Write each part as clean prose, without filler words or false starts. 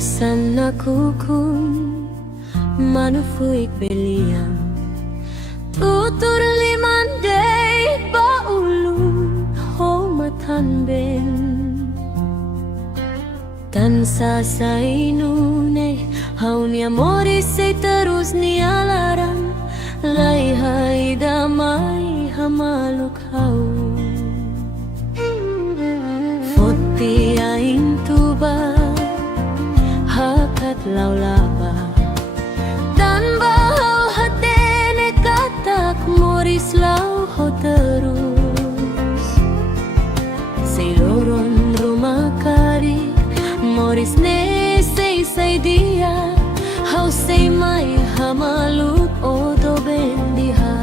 sana kukun manufuik belian tutur limandai baulun homatan ben tansa sainune hauni amori se terus ni alarang lai hai damai hamaluk hau foti ain tuba hakat laulaba dan bahau hatene katak moris lau ho terus seiloron rumah kari moris ne sei dia hau sei mai hamaluk odo bendiha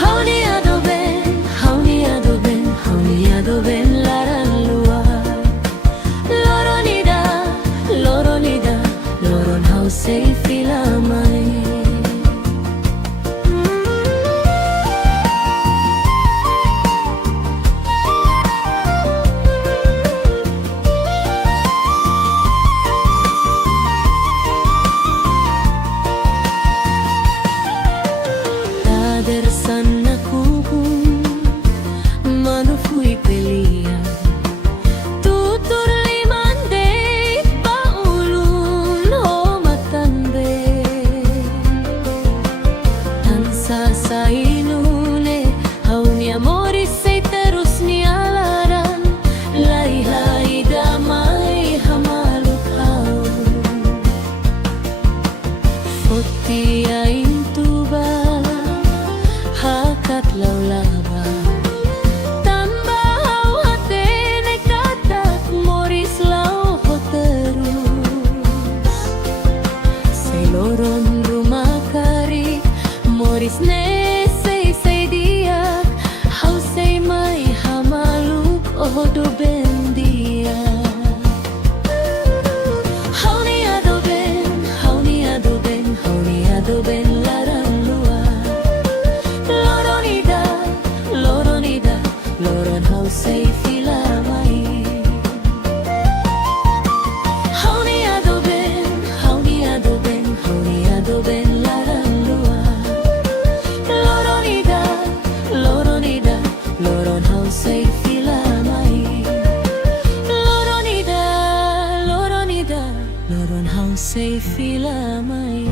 hau ni ado ben hau ni ado ben hau ni ado ben laran luar loronida loron hau sei filamai sana kukun manufui pelia tutur limandai baulun homatan be tansa sainune hauni amori sei terus ni alaran lai hai damai hamaluk hau foti ain tuba hakat laulaba tambah hatene katak moris lau ho terus seiloron rumah kari moris ne sei dia hau sei mai hamaluk odo bendia hau ni ado ben hau ni ado ben hau ni ado ben laran loron hau sei filamai hau ni ado ben hau ni ado ben hau ni ado ben laran luar loronida loron hau sei filamai loron hau sei filamai.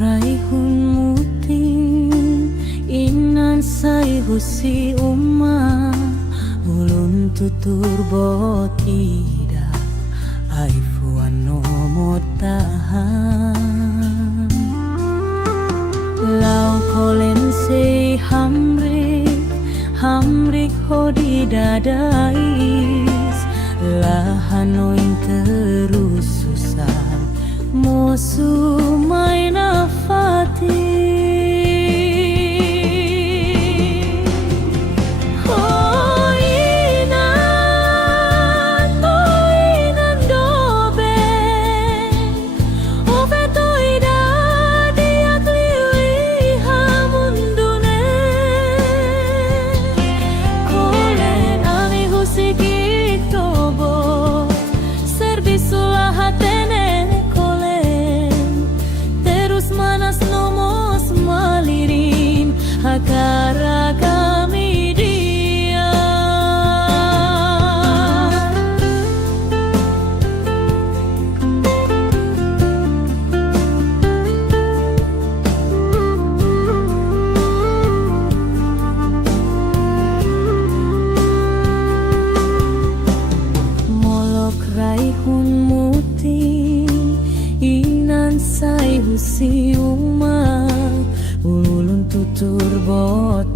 Rai hun muting inan sai husi umma ulun tutur botida ai fuan no motahan lau kolen sei hamrik hodi dadais lahanoin terus susah musuh main afati Terus manas no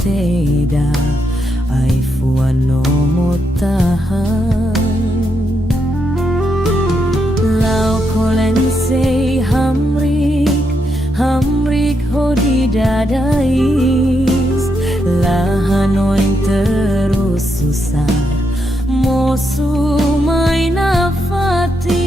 teda ai fuano motahan lau kolen sei hamrik hodi dadais lahanoin terus susah mosu main afati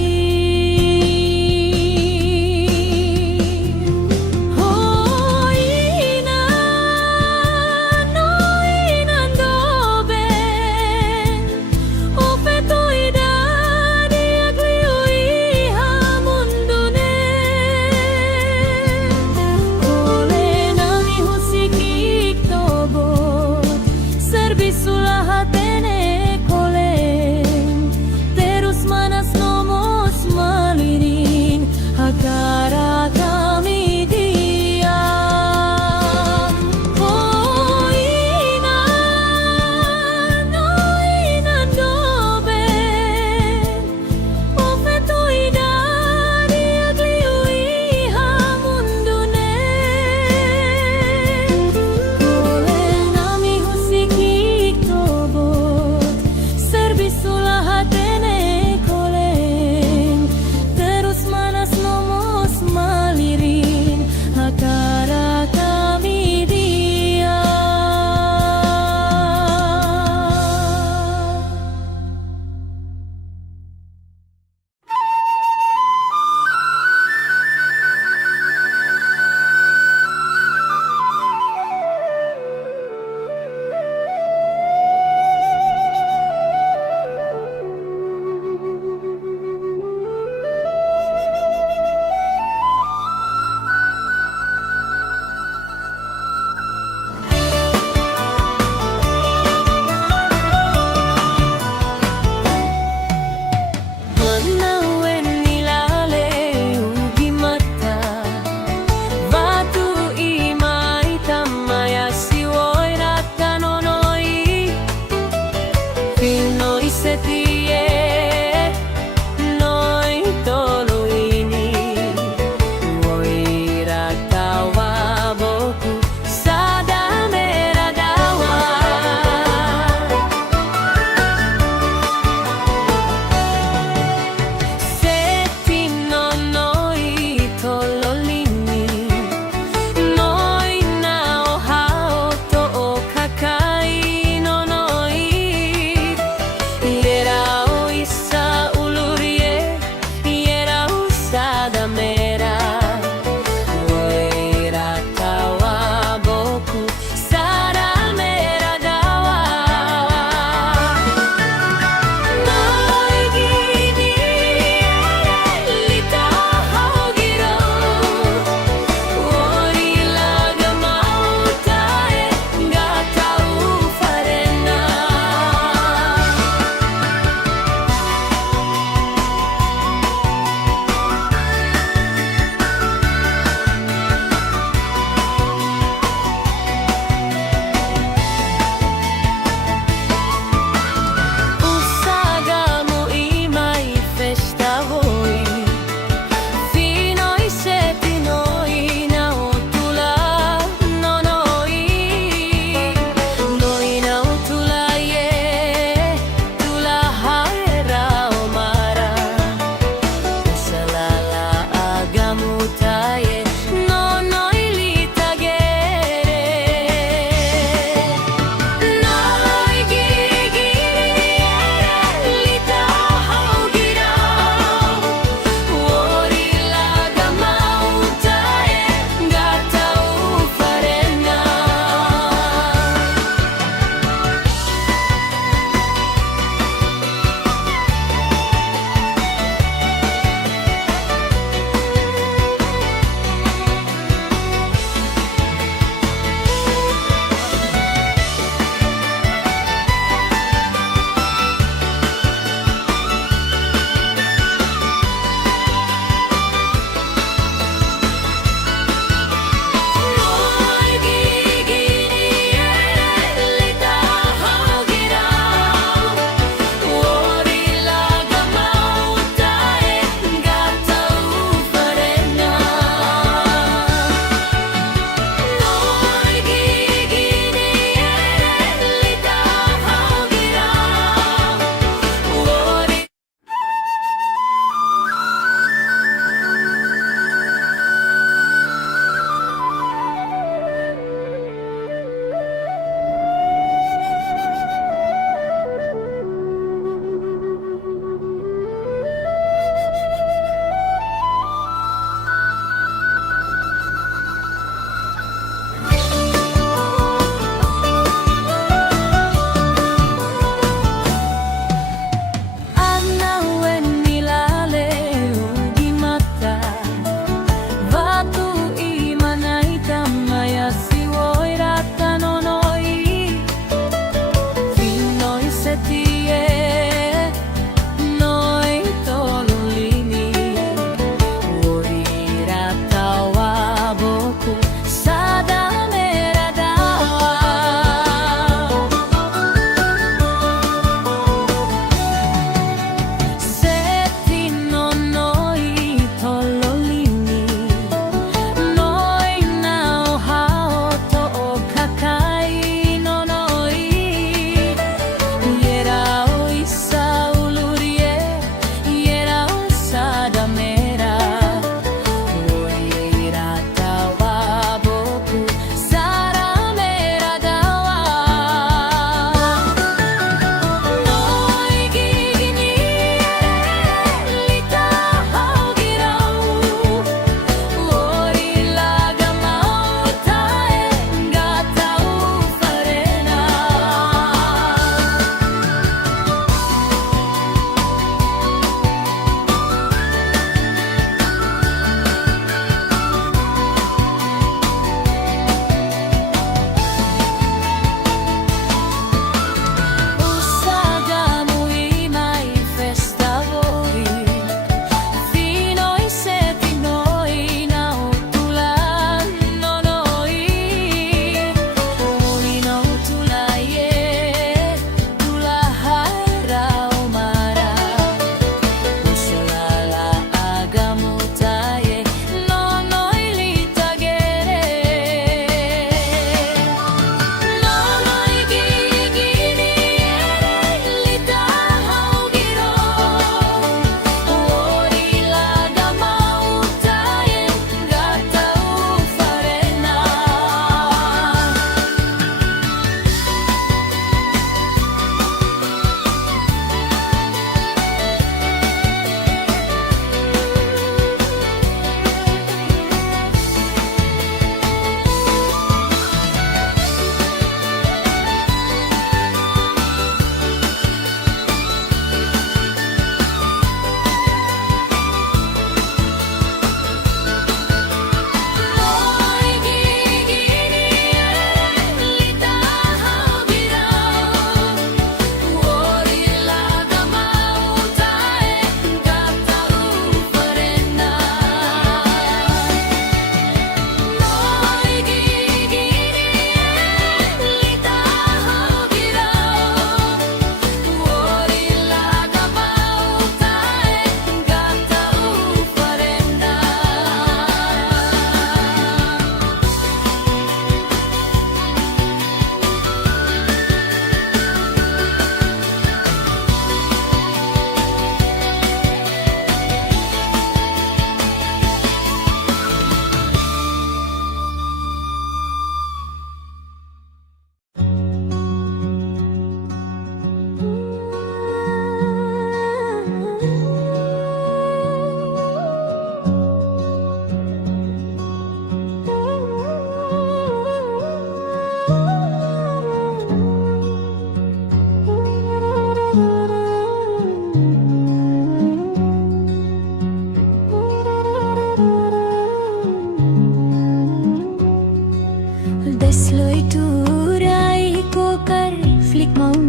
Desloi turai kokar flick maun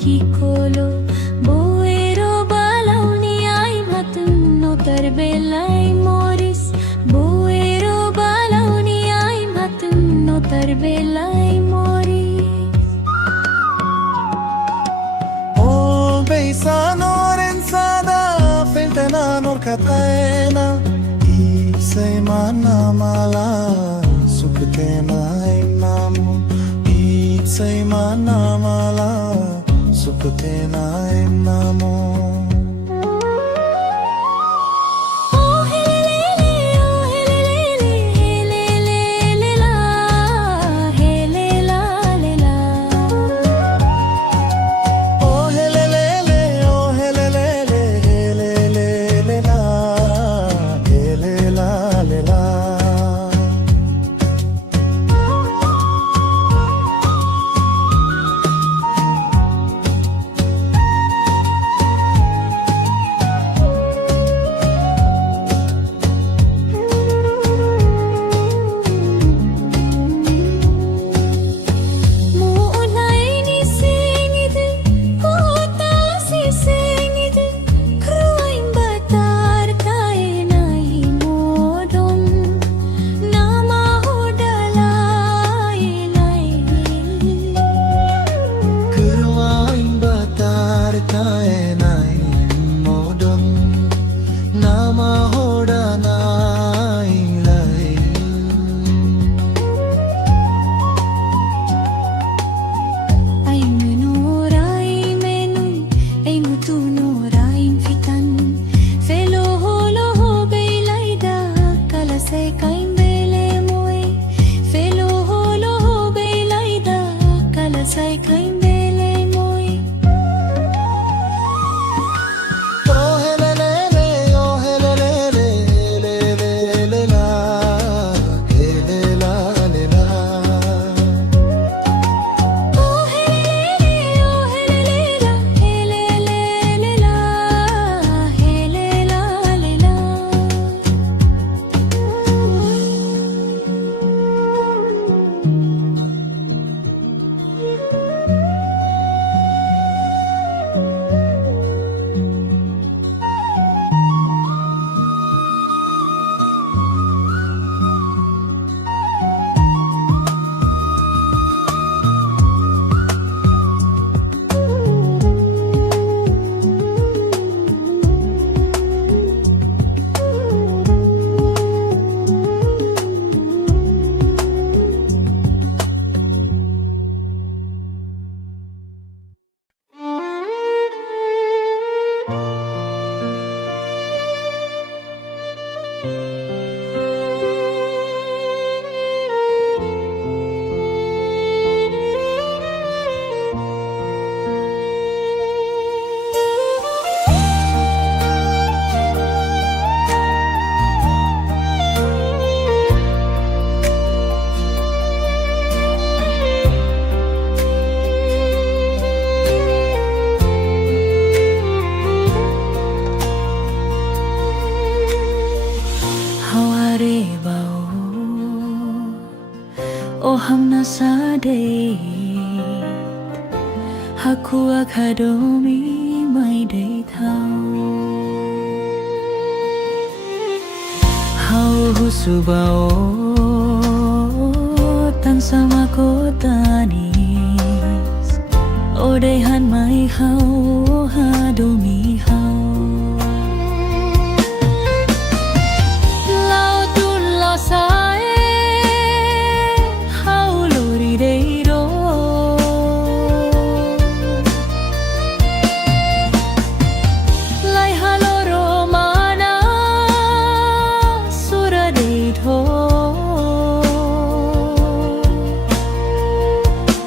ki kolo boero balauni ai matun no tarbelai moris boero balauni ai matun no tarbelai moris O beisanor ensada feltena nor kataena isai mana mala sukutena namu isai mana mala sukutena namu hamna sade haku akadomi mai dei thao hau husubao tan sama ko tanis odei han mai hau hadomi hau lao tun lao sai hau lori dei ro lai halo romana sura dei tho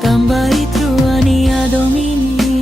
tambai truani adomini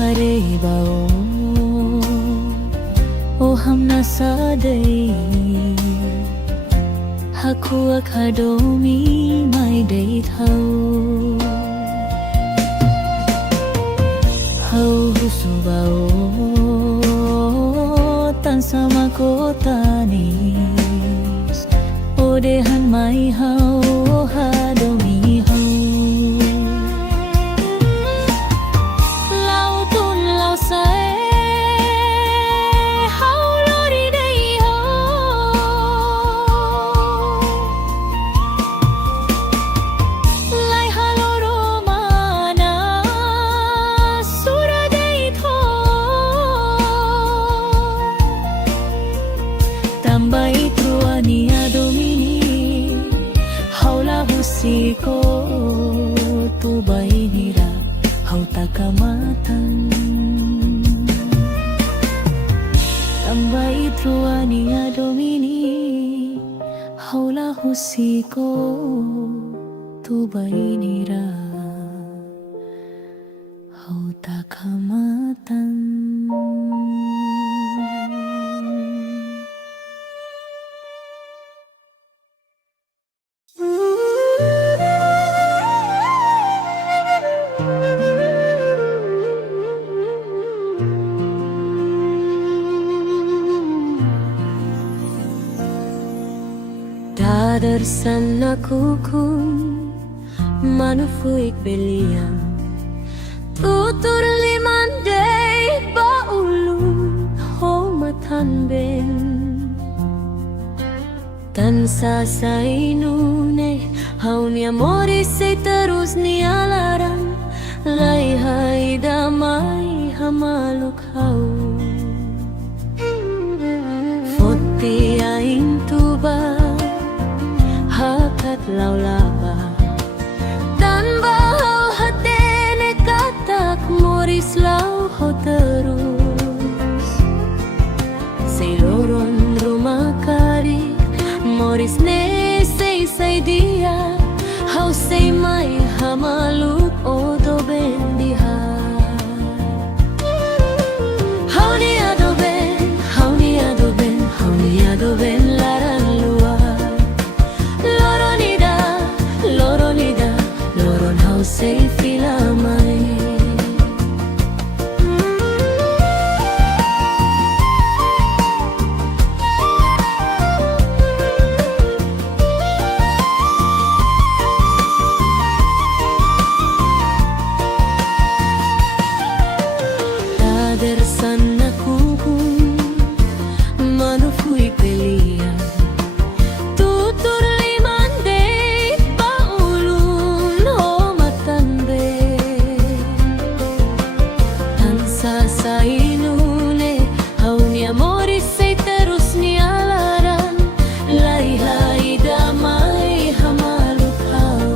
hare bao o hamna sadai haku akadomi mai dei thau hau husu bao tan sama kotani odehan mai hau hadomi hau lau tun lau sae hau lori dei ho lai haloro mana sura dei tho tambai truani adomini haula husiko tu bainira hau takamatan tambai truani adomini haula husiko tu bainira hau takamatan. Dadarsan aku manufuik belian tutur limandai baulun homatan ben tansa sainune hauni amori se terus ni alaran lai hai damai hamaluk hau foti ain tuba hakat laulaba dan bahau hatene katak moris lau ho terus seloron rumah kari moris ne sei dia hau sei mai hamaluk odo bendiha hau ni ado ben hau ni ado ben hau ni ado ben laran luar loron hau sei filamai dadarsan aku manufui pelian tutur limandai baulun homatan be tansa sainune hauni amori sei terus ni alaran lai hai damai hamaluk hau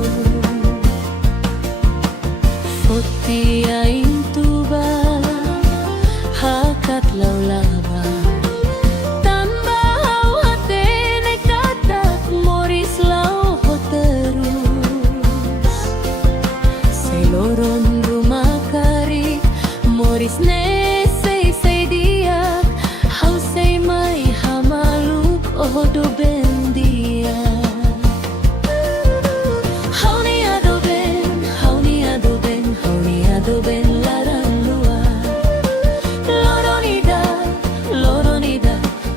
foti ain tuba hakat laulaba tambah hatene katak moris lau ho terus seloron rumah kari moris ne sei dia hau sei mai hamaluk odo bendia hau ni ado ben hau ni ado ben hau ni ado ben laran luar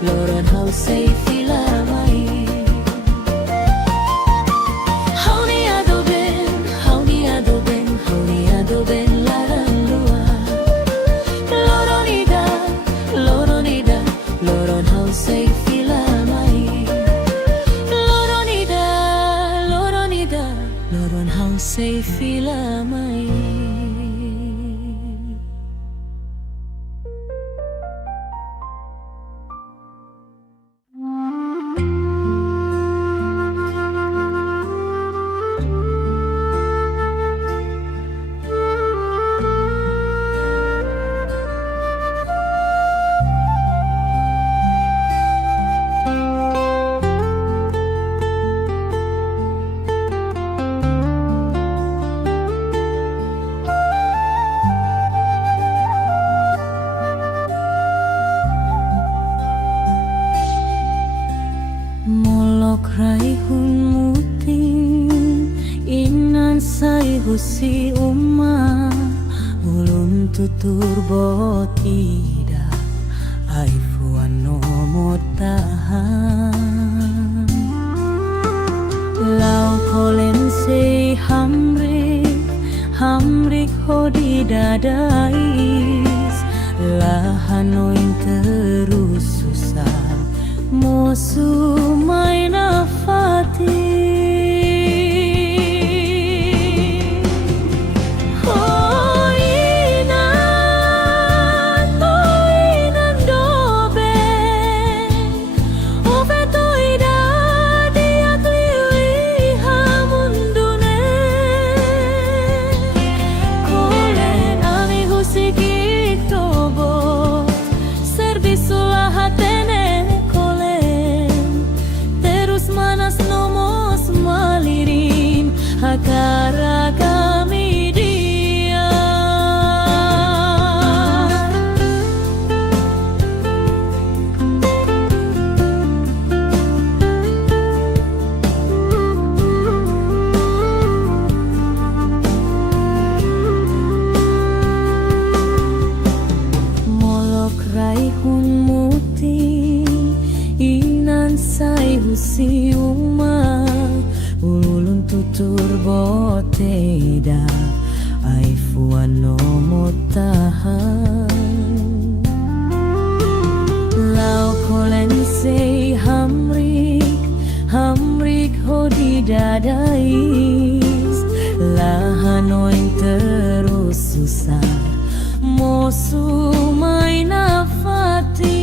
loron hau sei filamai hau ni ado ben hau ni ado ben hau ni ado ben laran luar loron hau sei filamai loron hau sei filamai. husi uma ulun tutur botida aifuan nomor tahan lau kolen se hamrik hodi dadais lahanoin terus susah mosu main afati. Akara kami dia molok raihun muti inan sai husi uma ulun tutur boteda aifuan nomor tahan lau kolen se hamrik hodi dadais lahanoin terus susah mosu main afati.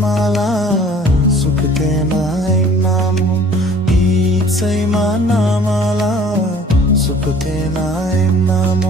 मला सुख देणाय नाम ईचै माना मला सुख देणाय नाम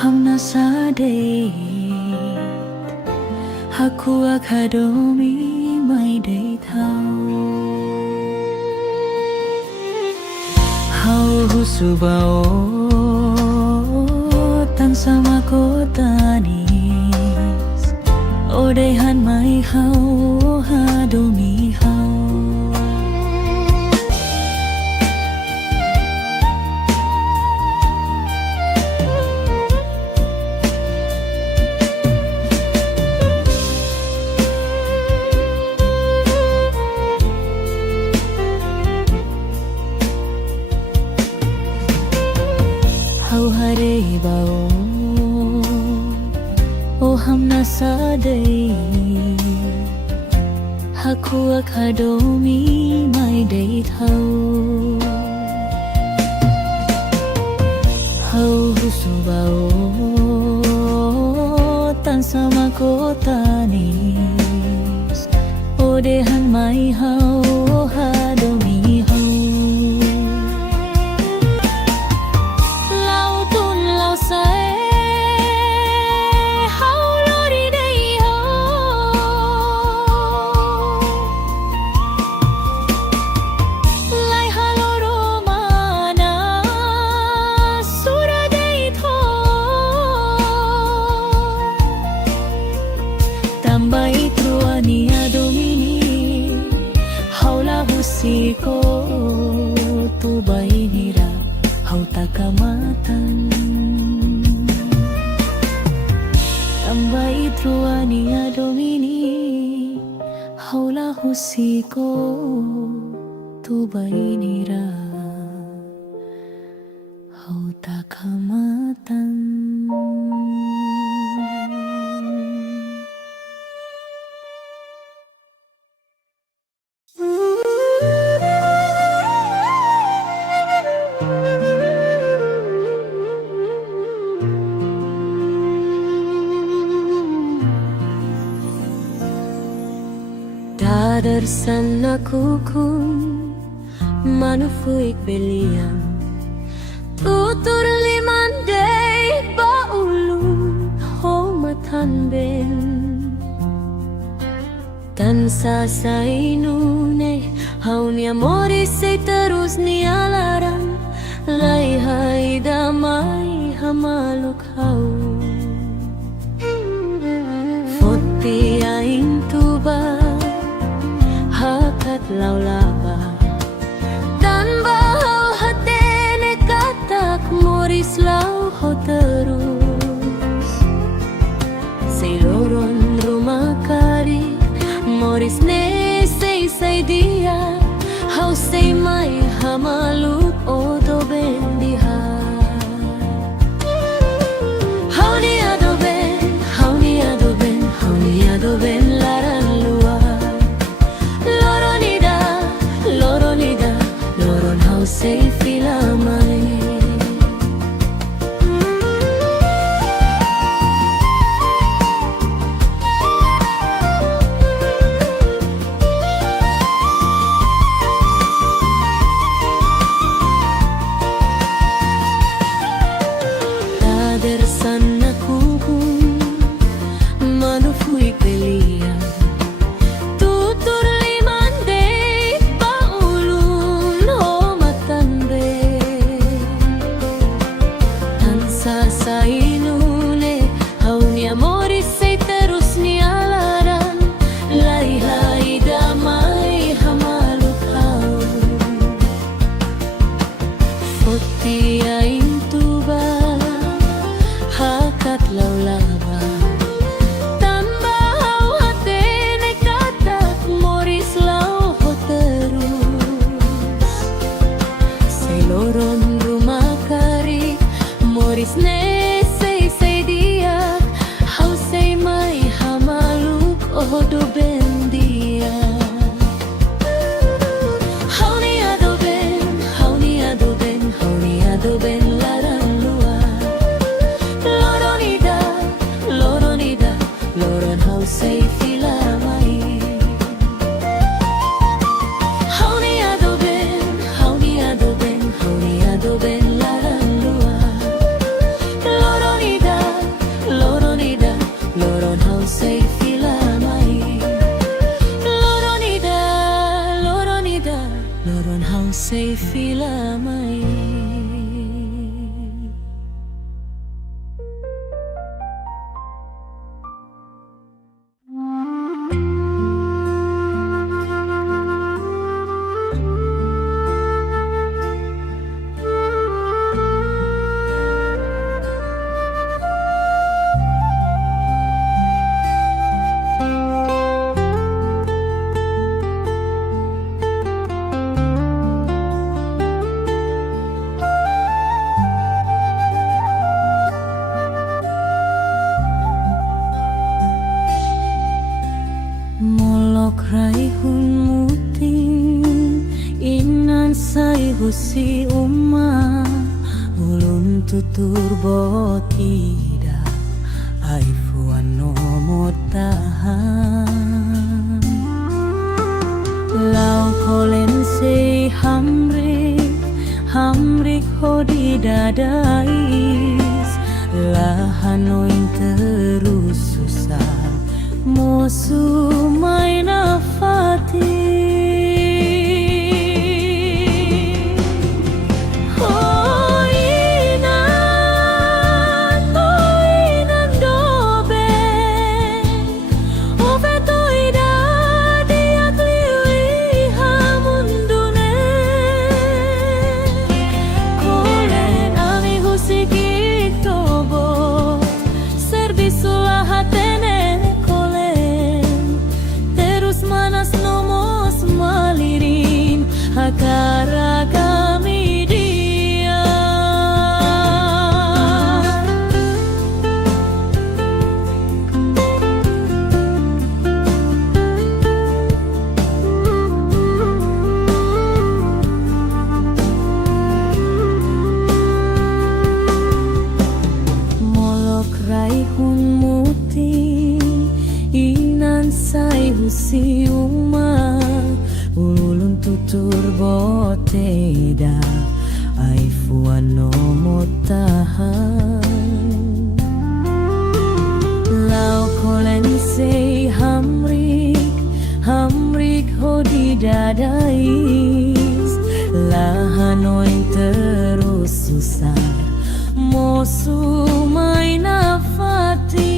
hamna sade haku akadomi mai dei thao hau husubao tan sama ko tanis ode han mai hau hadomi hau hau hare bao o hamna sadai haku akadomi mai dei thau hau husu bao tan sama ko tanis ode han mai hau hadomi hau tambay truania domini haula husiko tu bainira hauta takamatan. Tambay truania domini, haula husiko tubainira, hau takamatan. Dadar sana kukun manufuik belian tutur limandai baulun homatan ben tansa sainune hauni amori say terus nialaran lai hai damai hamalok hau foti ain tuba hakat laulaba dan bahau hatene katak moris lau ho terus seiloron rumah kari moris ne say dia hau say mai hamaluk odo bendiha hau ni ado ben hau ni ado ben hau ni ado ben laran luar say filamay dader sana kukun manufuik belian tutur limandai baulun sa inune hauni amori say terus nialaran lai hai damai hamaluk hau foti ain tuba hakat laulaba tamba hau hatene katak moris lau ho terus seloron rumah kari moris ne say dia hau say mai hamaluk odo bendia hau ni ado ben hau ni ado ben hau ni ado ben laran luar loronida loron hau say filamai hau ni ado ben hau ni ado ben hau ni ado ben laran loron hau say filamay loron hau say filamay raihun muting inan say husi umma ulun tutur botida aifuan no motahan lau kolen say hamrik hodi dadais lahanoin terus susah musuh main afati Kolen si uma ululun tutur boteda ai fuano motahan lau kolen sei hamrik hodi dadais lahanoin terus susah mosu main nafati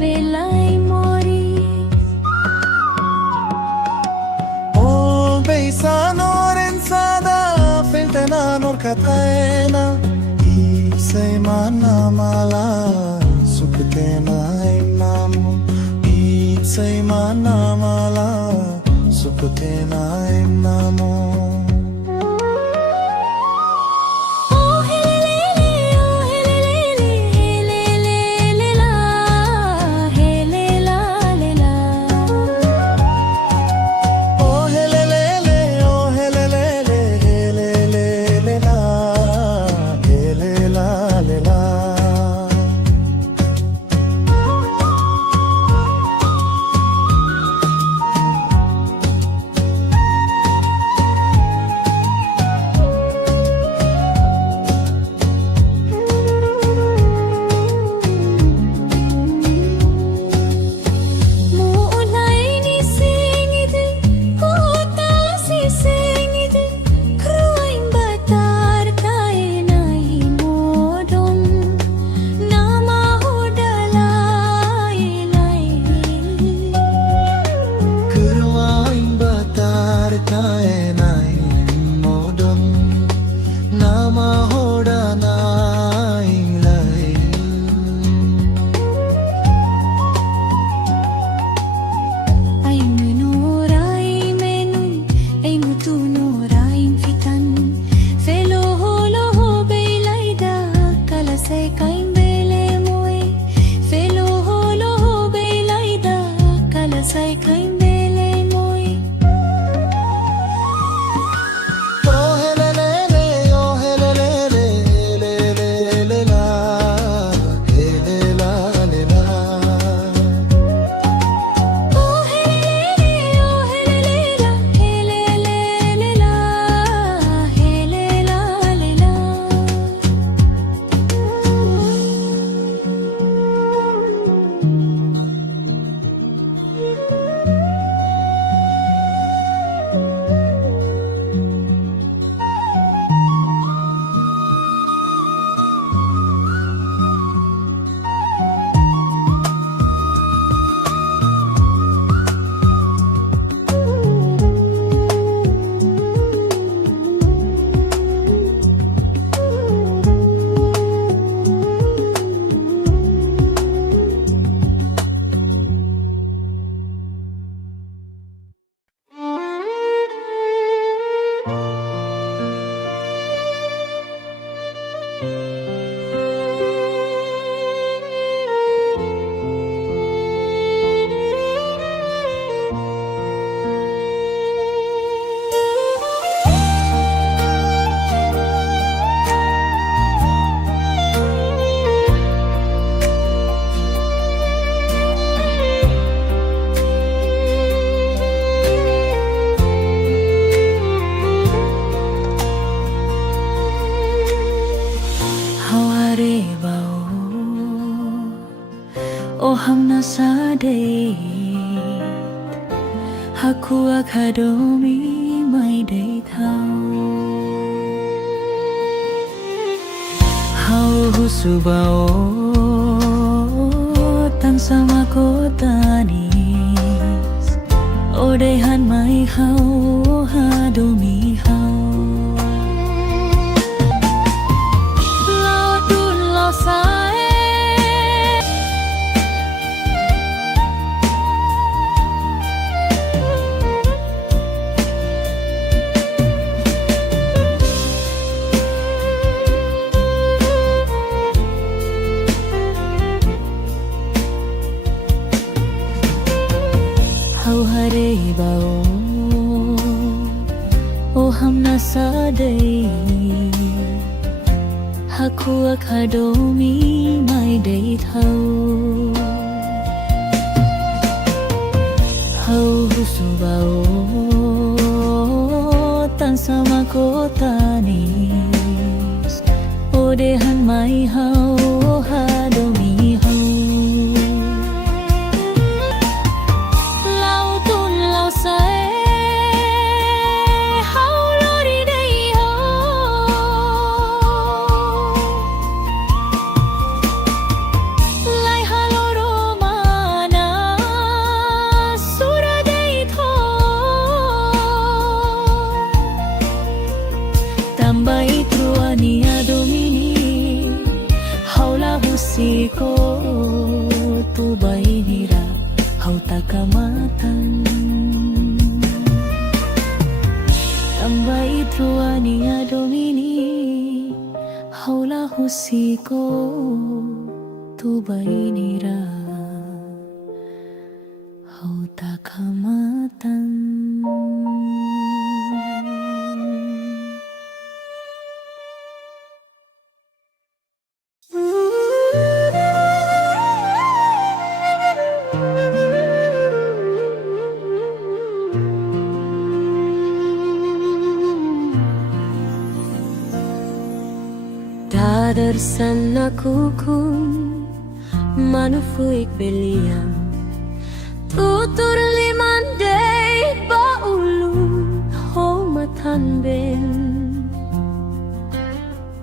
belai mori O beisa noren sada feltena nor kataena Isay manamala sukutena imnamu Isay manamala sukutena imnamu Haku akadomi mai day thao Hau husubao tan sama kotanis Ode han mai hau hadomi hau Lao dun lao sae Hare bao o hamna sadai Haku akadomi mai day thao Hau husu bao tan sama kotanis Ode han mai hau hadomi hau husiko tu bainira hau takamatan tambai truania domini haula husiko tu bainira hau takamatan. Dadar sana kukum manufuik belian tutur limandai baulu homatan ben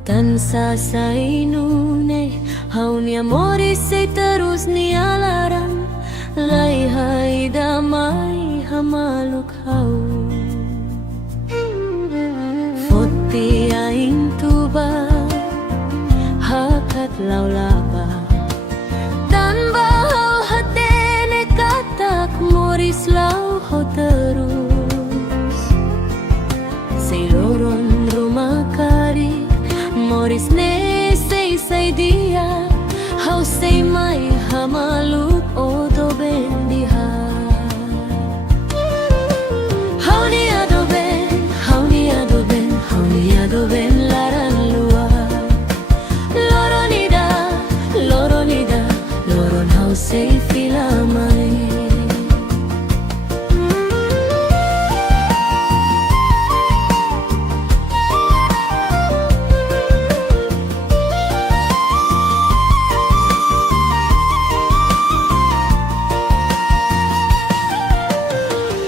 tansa sainune haunya mori say terus nialaran lai hai damai hamaluk hau foti aing tuba hakat laulaba dan bahau hatene katak moris lau ho terus seiloron rumah kari moris ne say dia hau say mai hamaluk odo bendiha hau ni ado ben hau ni ado ben hau ni ado ben laran luar loron hau say filamai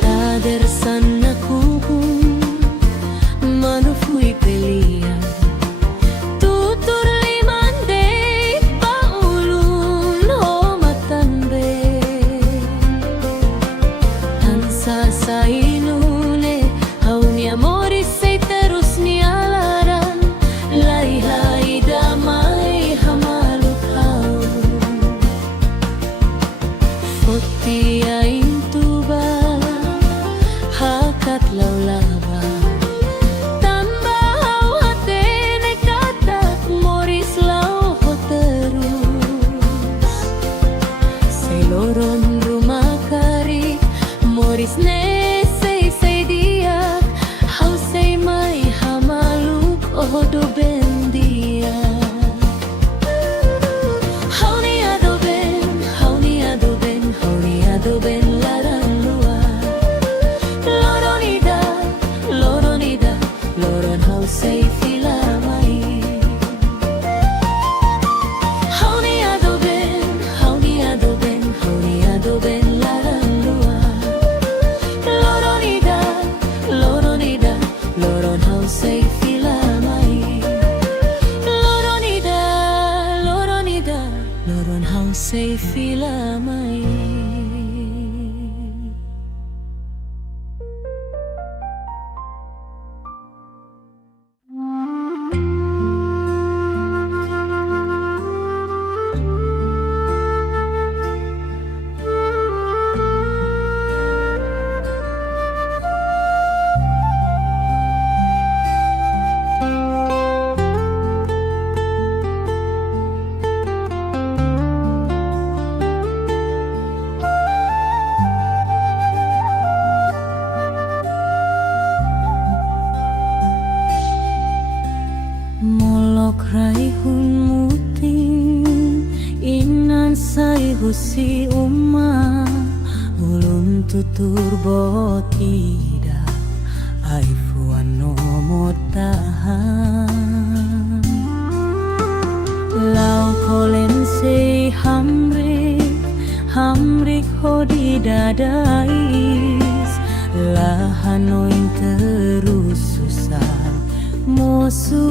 Dader sana kukum manufui pelia tutur limandai baulun homatan be tansa sainune haunya moris say terus nialaran lai hai damai hamaluk hau foti aing tuba hakat laulaba tamba hau hatene katak moris lau ho terus seiloron rumah kari moris ne say dia hau say mai hamaluk odo bendia hau ni ado ben hau ni ado ben hau ni ado ben laran luar loron hau say filamai hau ni ado ben hau ni ado ben hau ni ado ben laran luar loron hau say filamai loron hau say filamai. Raihun muting inan say husi umma ulun tutur botida aifuan no motahan lau kolen say hamrik hodi dadais lahanoin terus susah mosu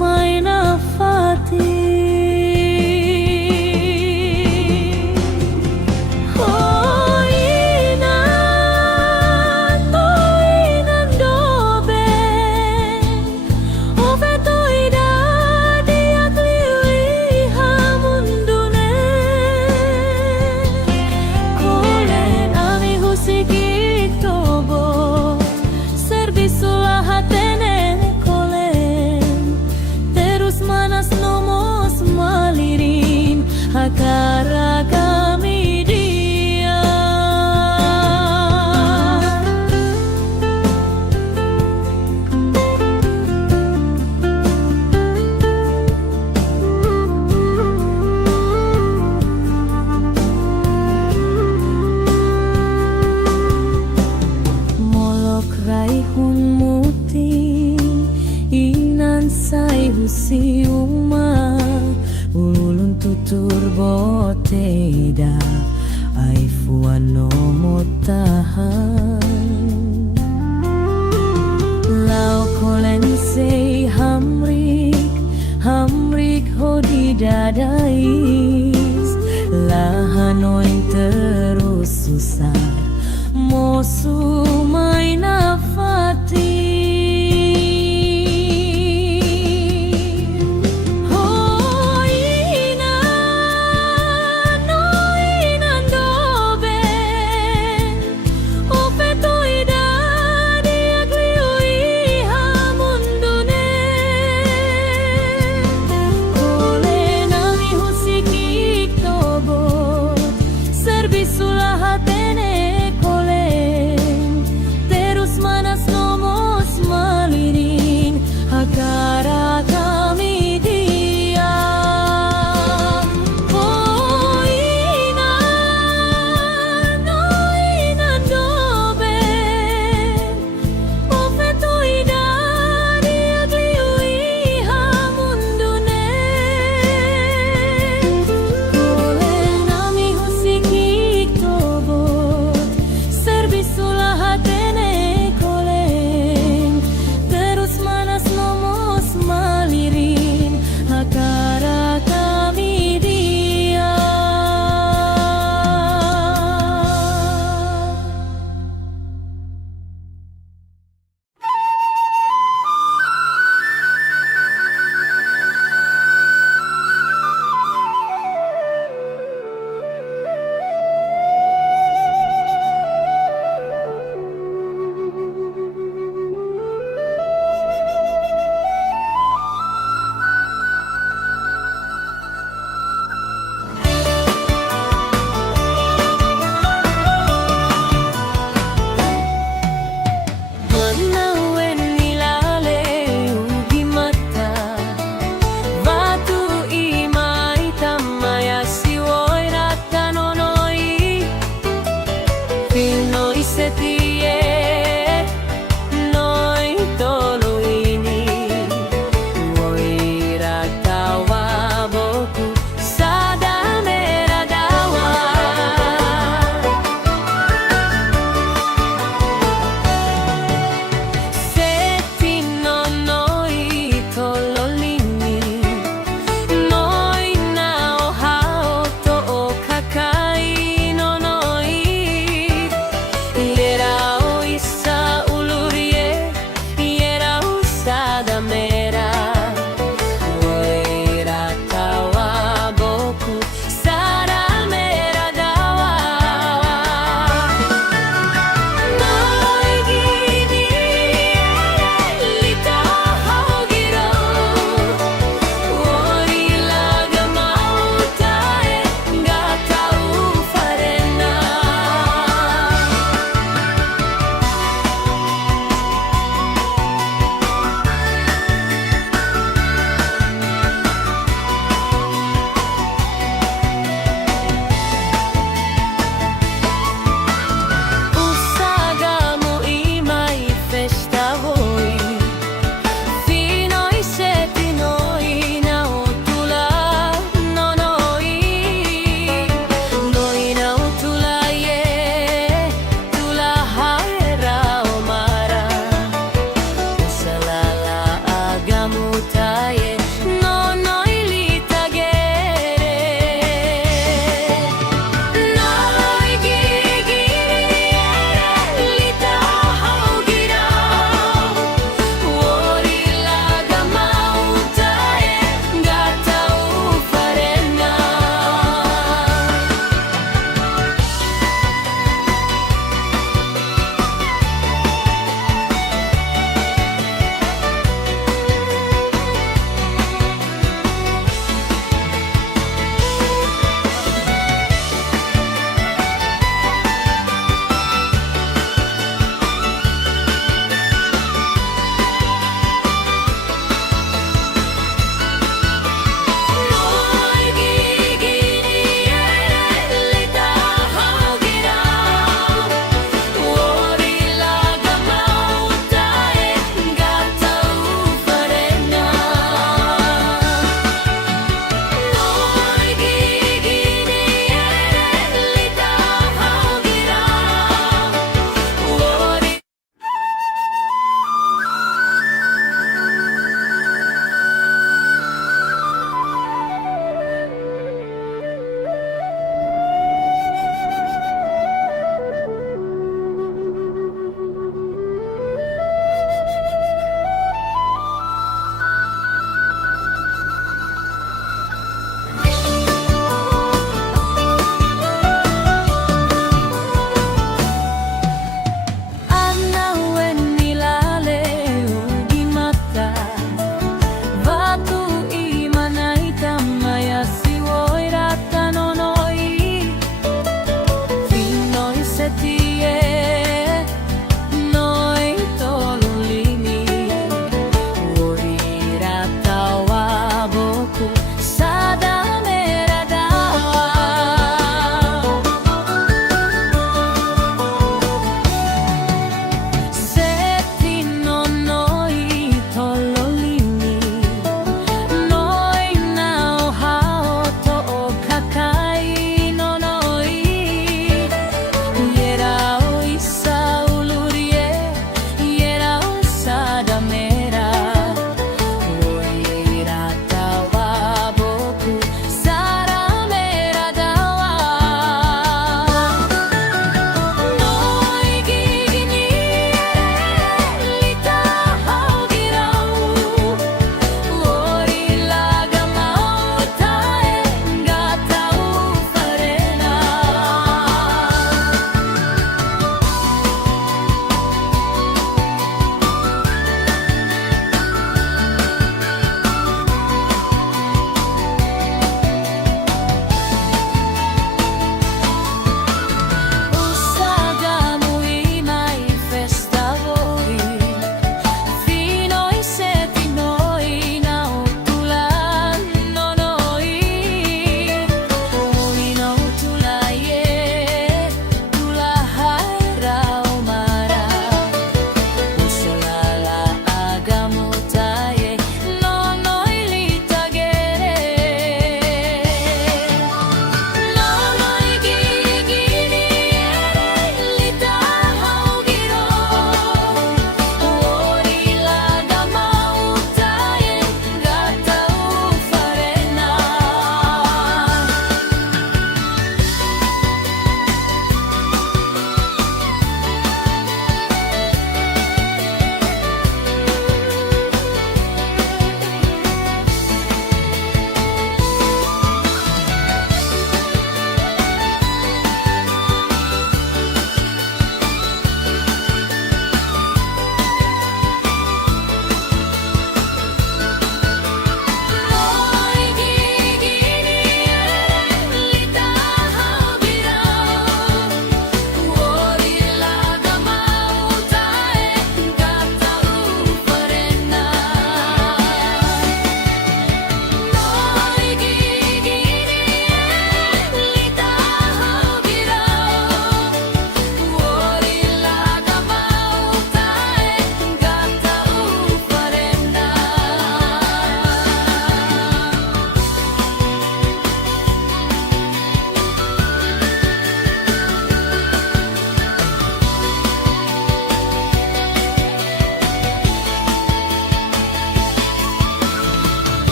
main afati Mundu boteda ai fuano motahan lau kolen sei hamrik hodi dadais lahanoin terus susah mosu main nafati Bisulah hatene koleng terus manas nomor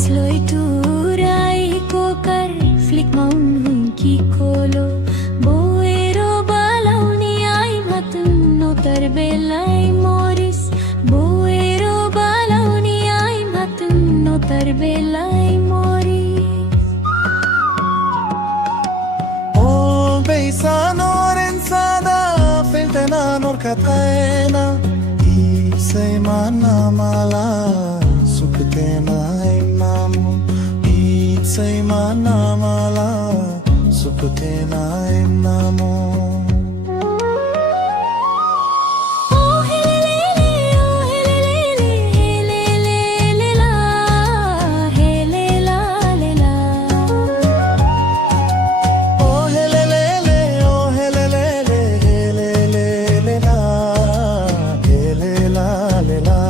Sloi turai ko kar flick maun hunki kolo Boero balau ni ai matun no tarbelai moris Boero balau ni ai matun no tarbelai moris O beisa norensada feltena norkataena Isay mana mala sukutena imnamu Isay mana mala sukutena imnamu Oh helelele oh helelele helelele la helela lela Oh helelele oh helelele helelele la helela lela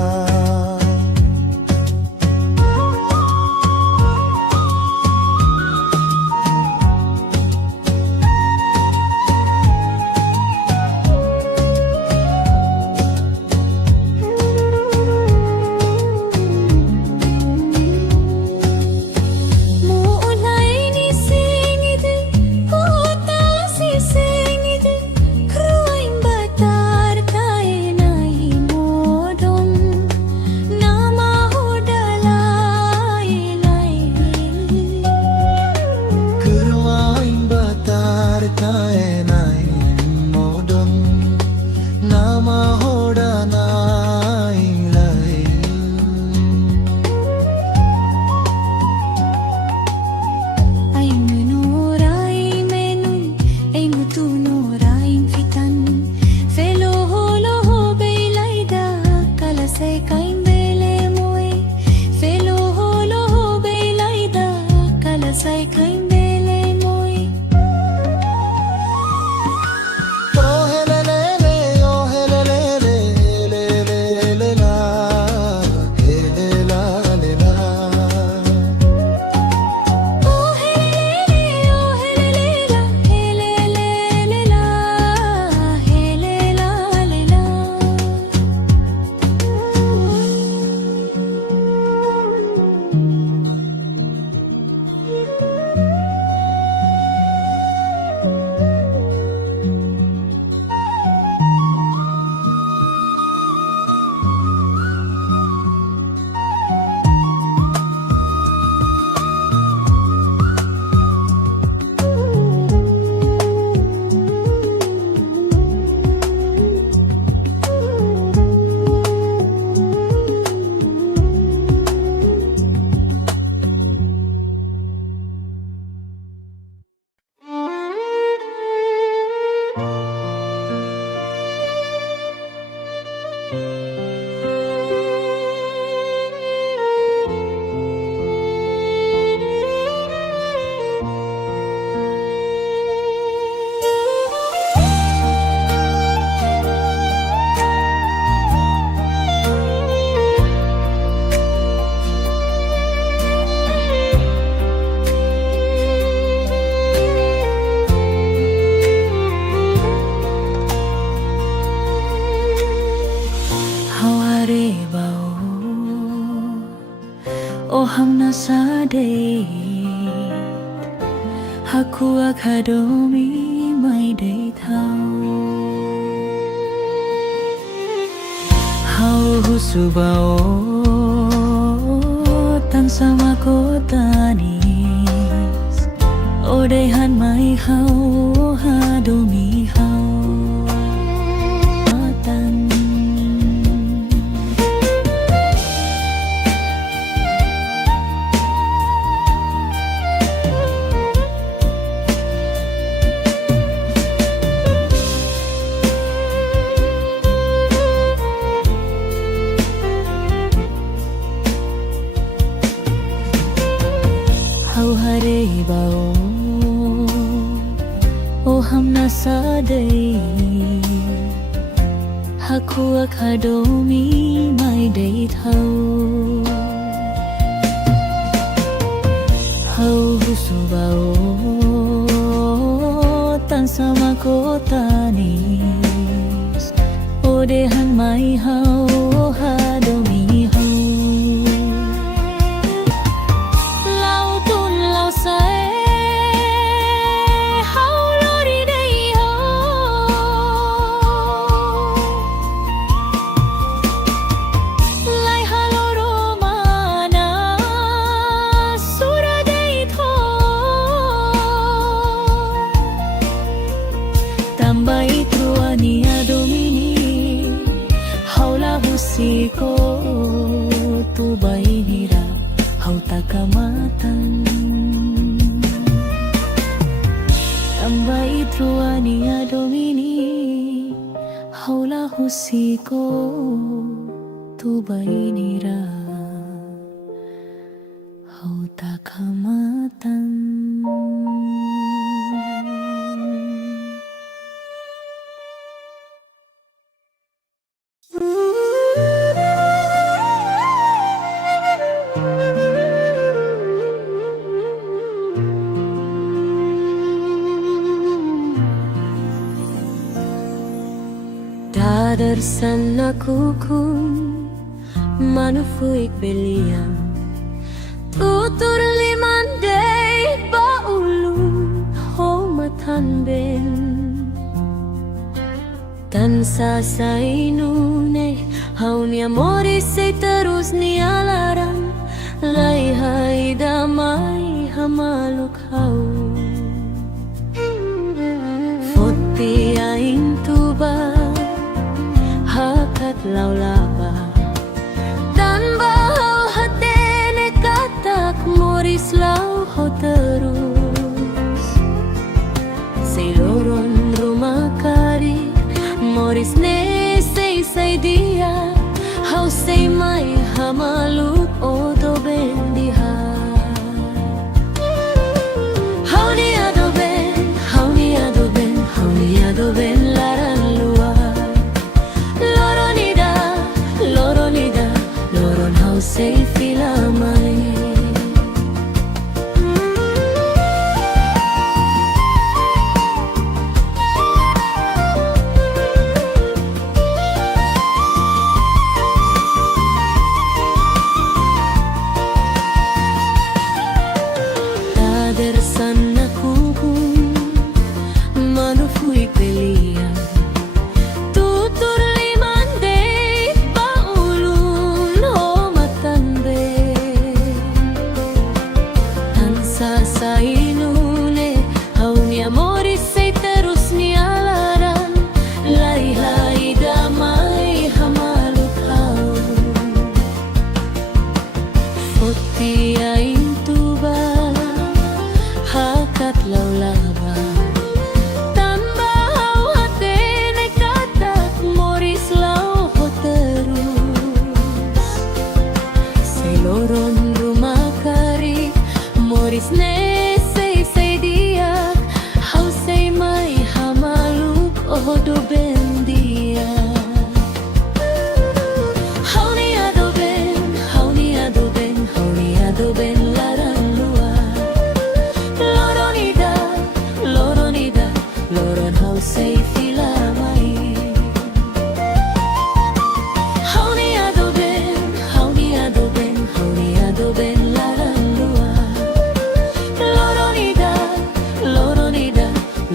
Sade Haku akadomi mai day thao Hau husubao Tan sama kotanis Odehan mai hau hadomi hau Tan hare bao o hamna sadai haku akadomi mai day thau hau husu bao tan sama kotanis odehan mai hau hadomi hau bainira hau takamatan. Dadar sana kukun manufuik belian tutur limandai baulun homatan ben tansa sainune haunia mori se terus nialaran lai hai damai hamaluk hau foti ain tuba hakat laulaba dan bahau hatene katak moris lau ho terus seiloron rumah kari moris ne sei dia hau sei mai hamaluk odo bendiha hau ni ado ben laran luar loron hau sei filamai Dader sana kukun manufui pelia tutur limandai baulun homatan be tansa sainune haunia mori sei terus nialaran lai damai hamaluk hau foti ain tuba hakat laulaba tambah hau hatene katak moris lau ho terus seiloron rumah kari moris ne sei dia hau sei mai hamaluk odo bendia hau ni ado ben laran luar loron hau sei filamai hau ni ado ben laran luar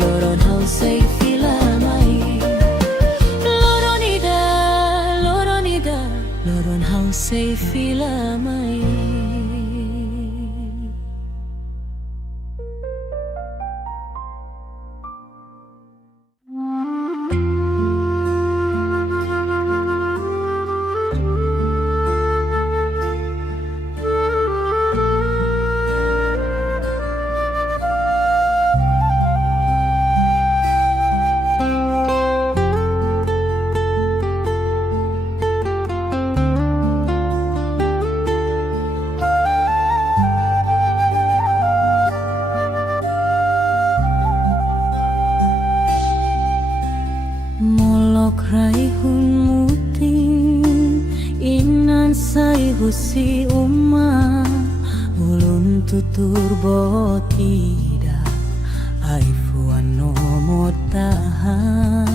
loron hau sei filamai loron hau sei filamai raihun muting inan sai husi umma ulun tutur botida aifuan nomor tahan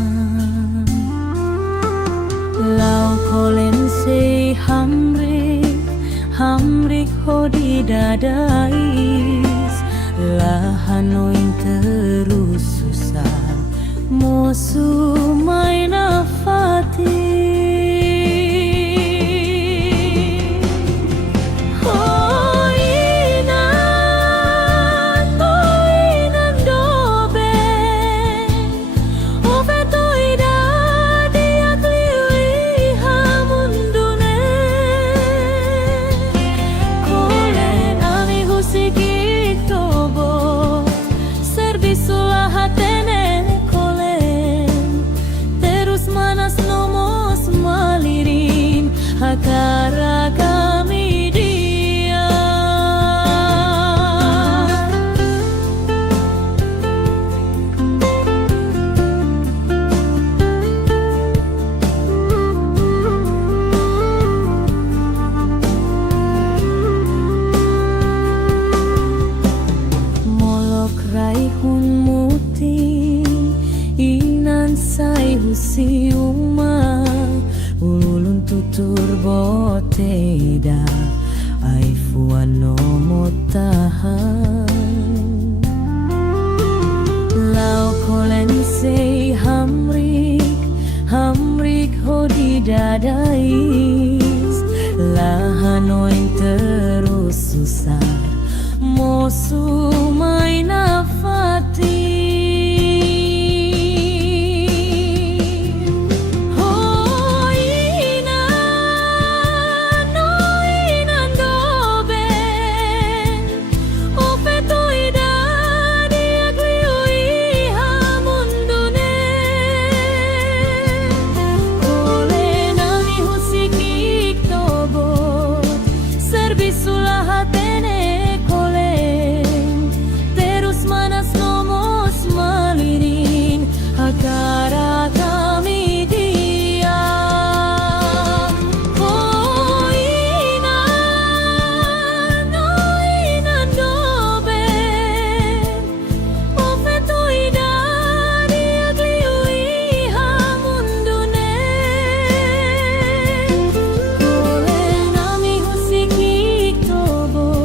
lau kolen sei hamrik hodi dadais lahanoin terus susah mosu main afati Terus manas nomor sumai nafati. Kole nami husikik tobo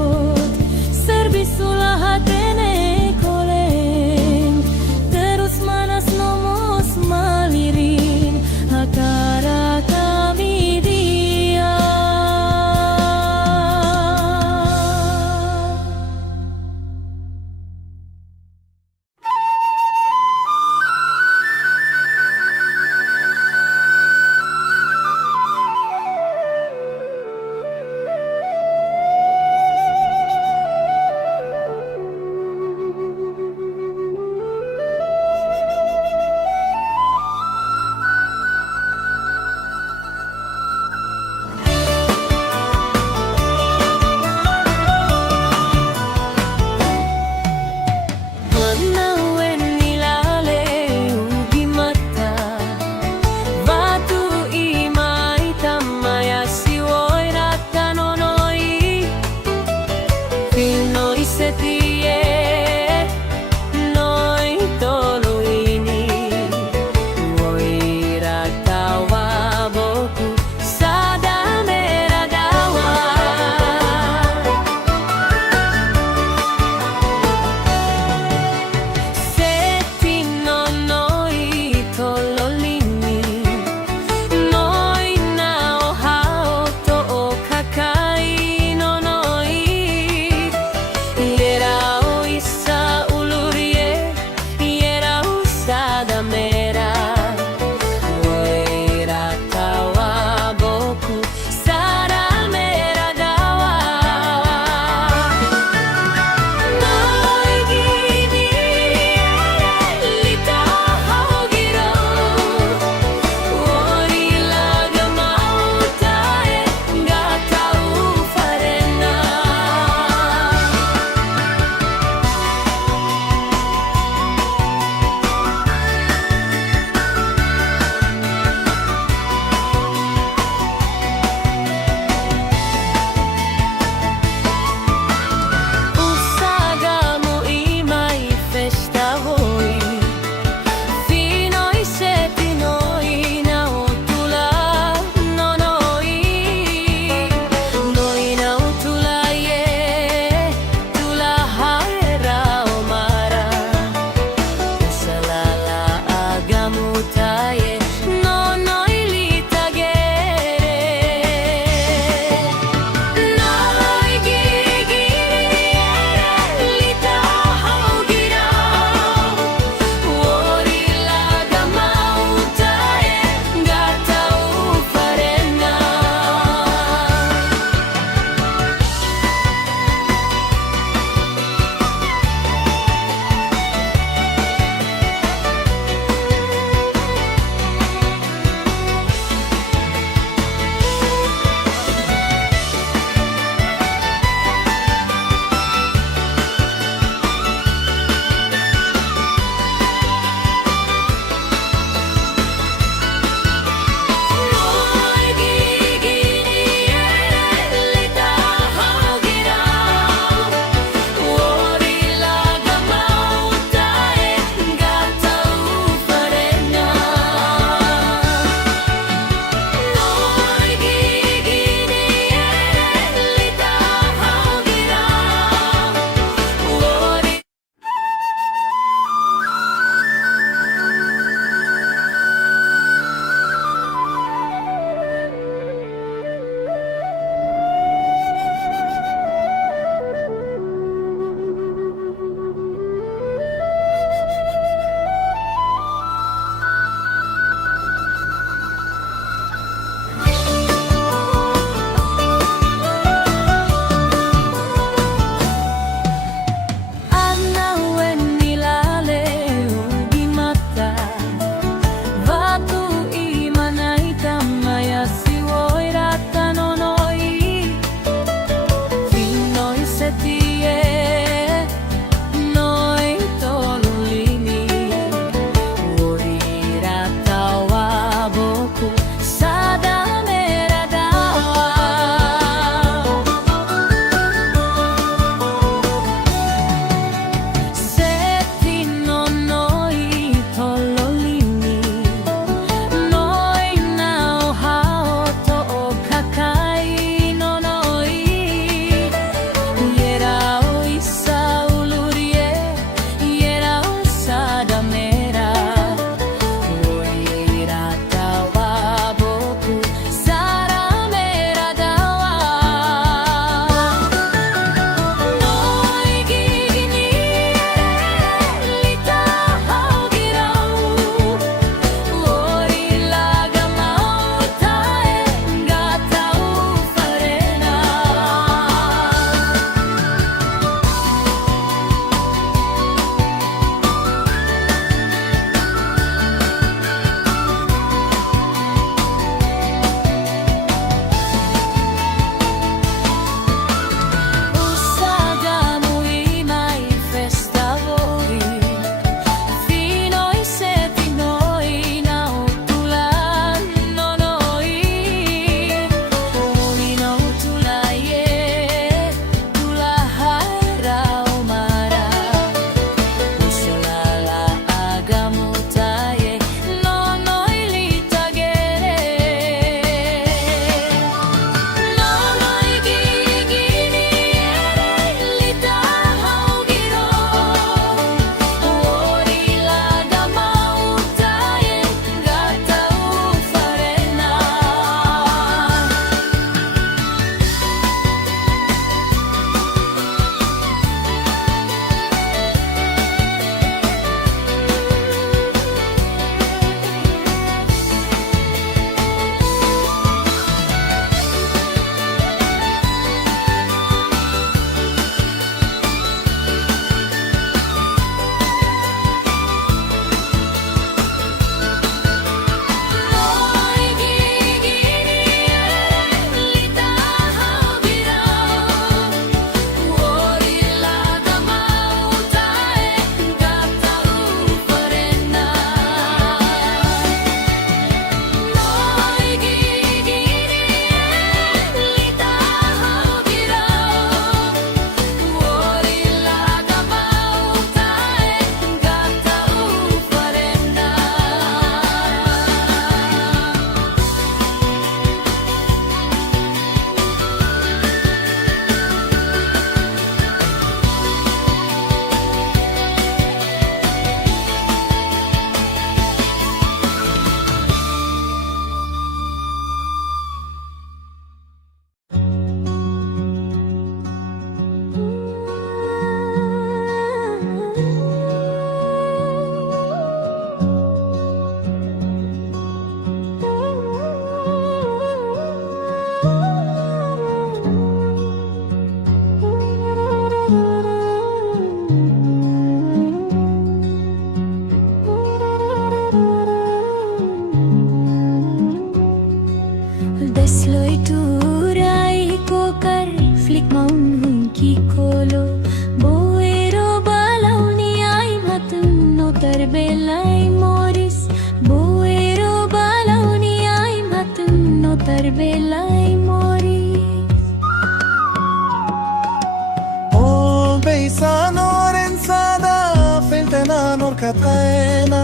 katayna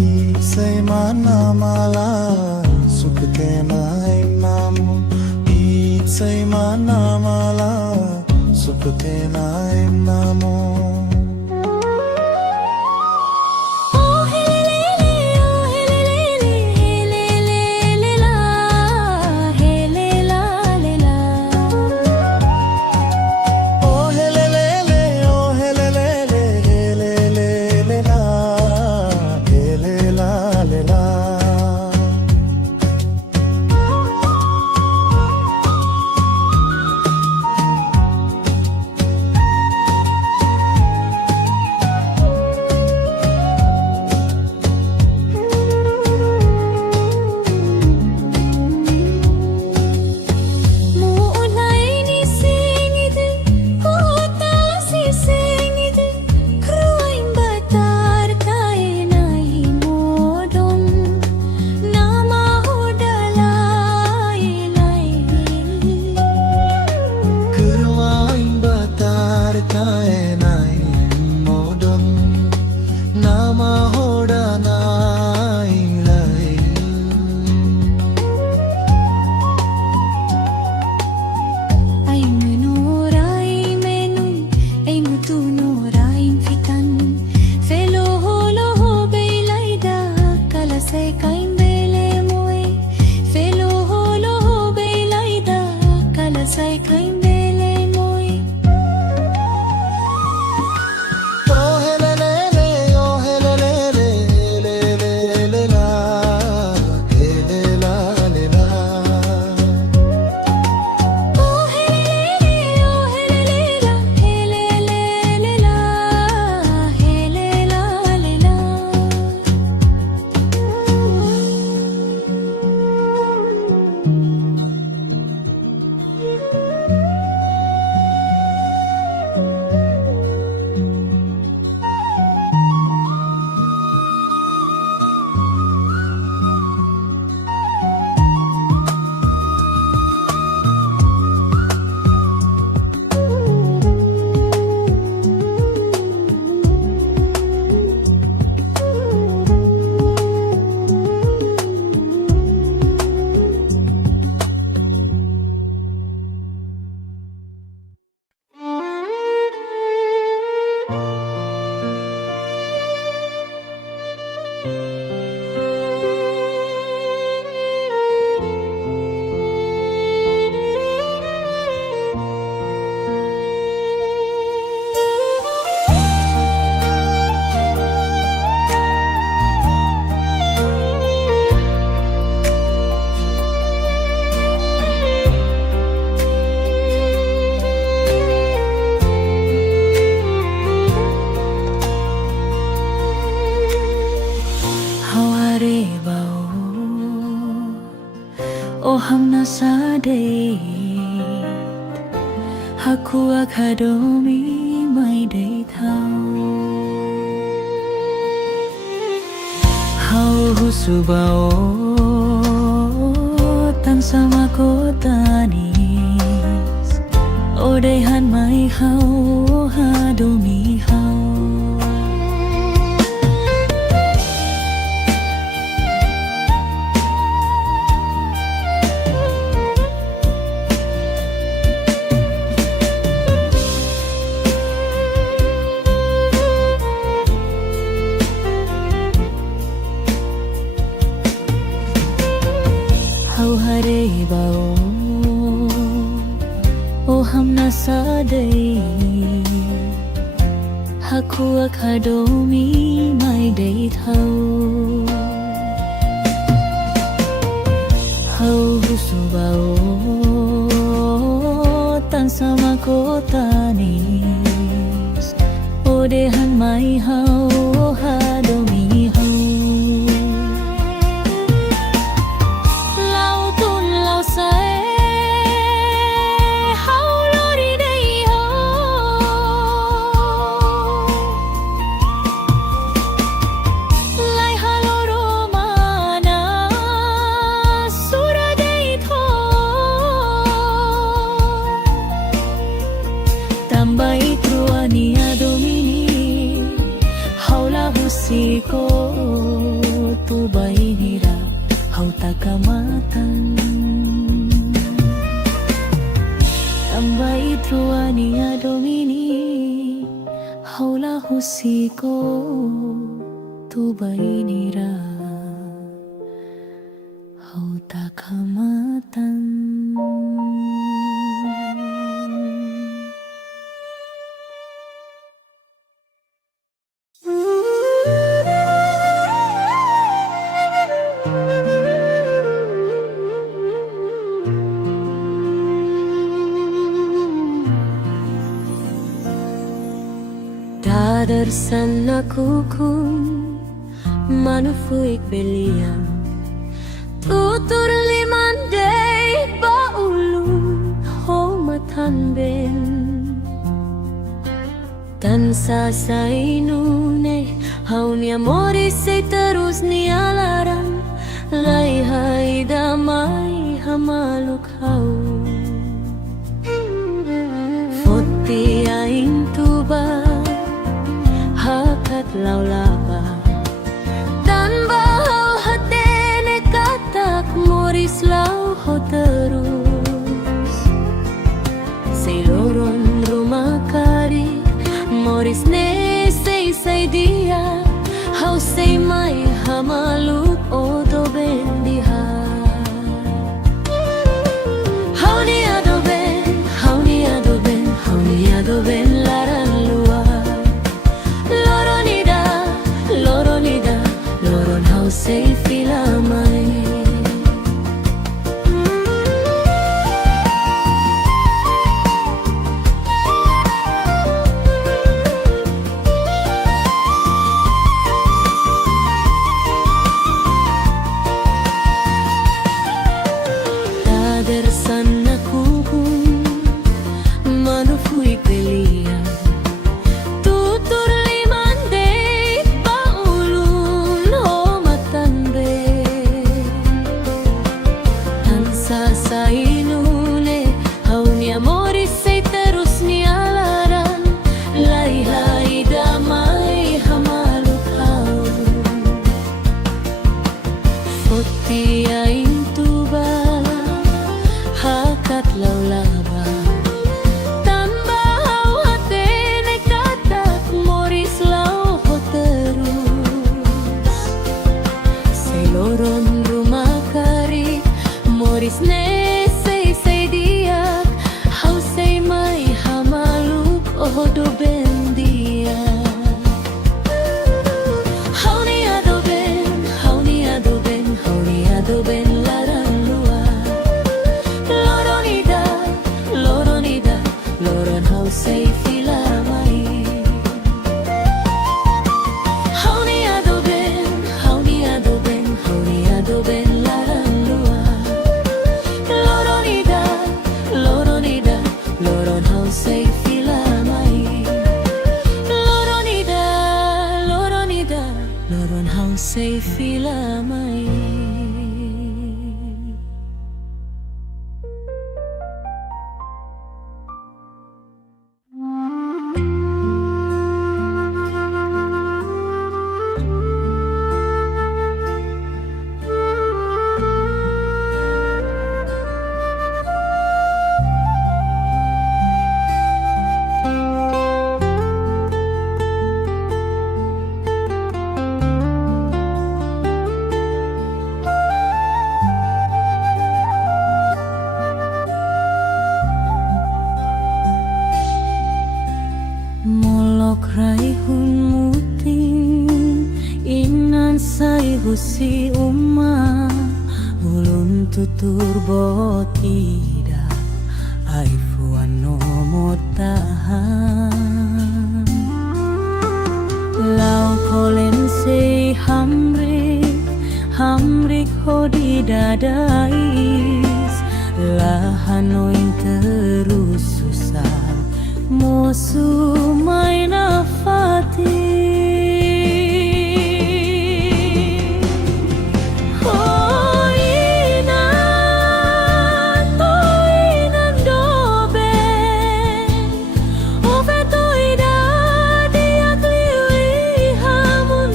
isay manamala sukatena imnamu isay manamala sukatena imnamu hamna sadait haku akadomi mai dei thau hau husubao tan sama kotanis odehan mai hau hadomi hau hare bao o hamna sadai haku akadomi mai dei thau hau husu bao tan sama kotanis odehan mai hau hadomi hau Tambai truani adomini haula husiko tu bainira hau takamatan tambai truani adomini haula husiko tu bainira hau takamatan. Dadarsan aku manufuik belian tutur limandai baulun homatan ben tansa sainune haunya mori se terus ni alarang lai hai damai hamaluk hau foti ain tuba hakat laulaba dan bahau hatene katak moris lau ho terus seiloron rumah kari moris ne sei dia hau sei mai hamaluk odo bendiha hau ni ado ben laran luar loronida loron hau sei filamai dadarsan aku manufui pelian tutur limandai baulun homatan be tansa sainune haunya moris sei terus ni alaran lai damai hamaluk hau foti ain tuba hakat laulaba tambah hau hatene katak moris lau ho terus seiloron rumah kari moris ne sei dia hau sei mai hamaluk odo bendia hau ni ado ben laran luar loronida loron hau sei filamai hau ni ado ben laran luar loronida loron hau sei filamai loronida loron hau sei filamai. Raihun muting inan sai husi umma ulun tutur botida aifuan nomor tahan lau kolen sei hamrik hodi dadais lahanoin terus susah mosu main afati hamun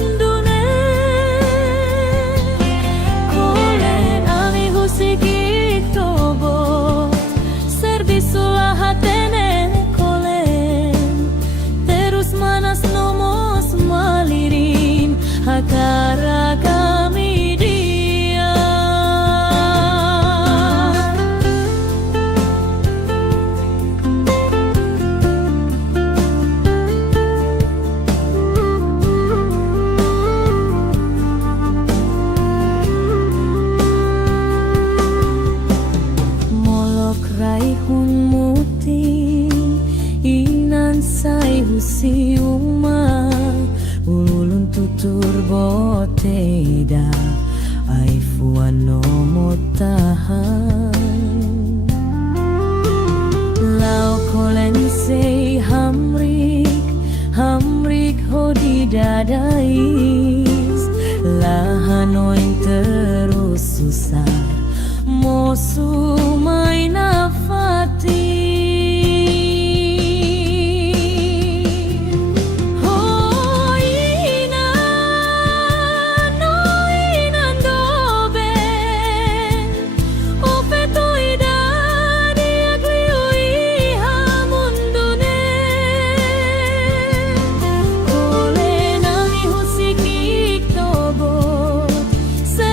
si uma ulun tutur boteda ai fuano motahan lau kolen sei hamrik hodi dadais lahanoin terus susah mosu main nafati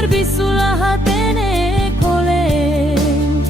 Bisulah hatene kolen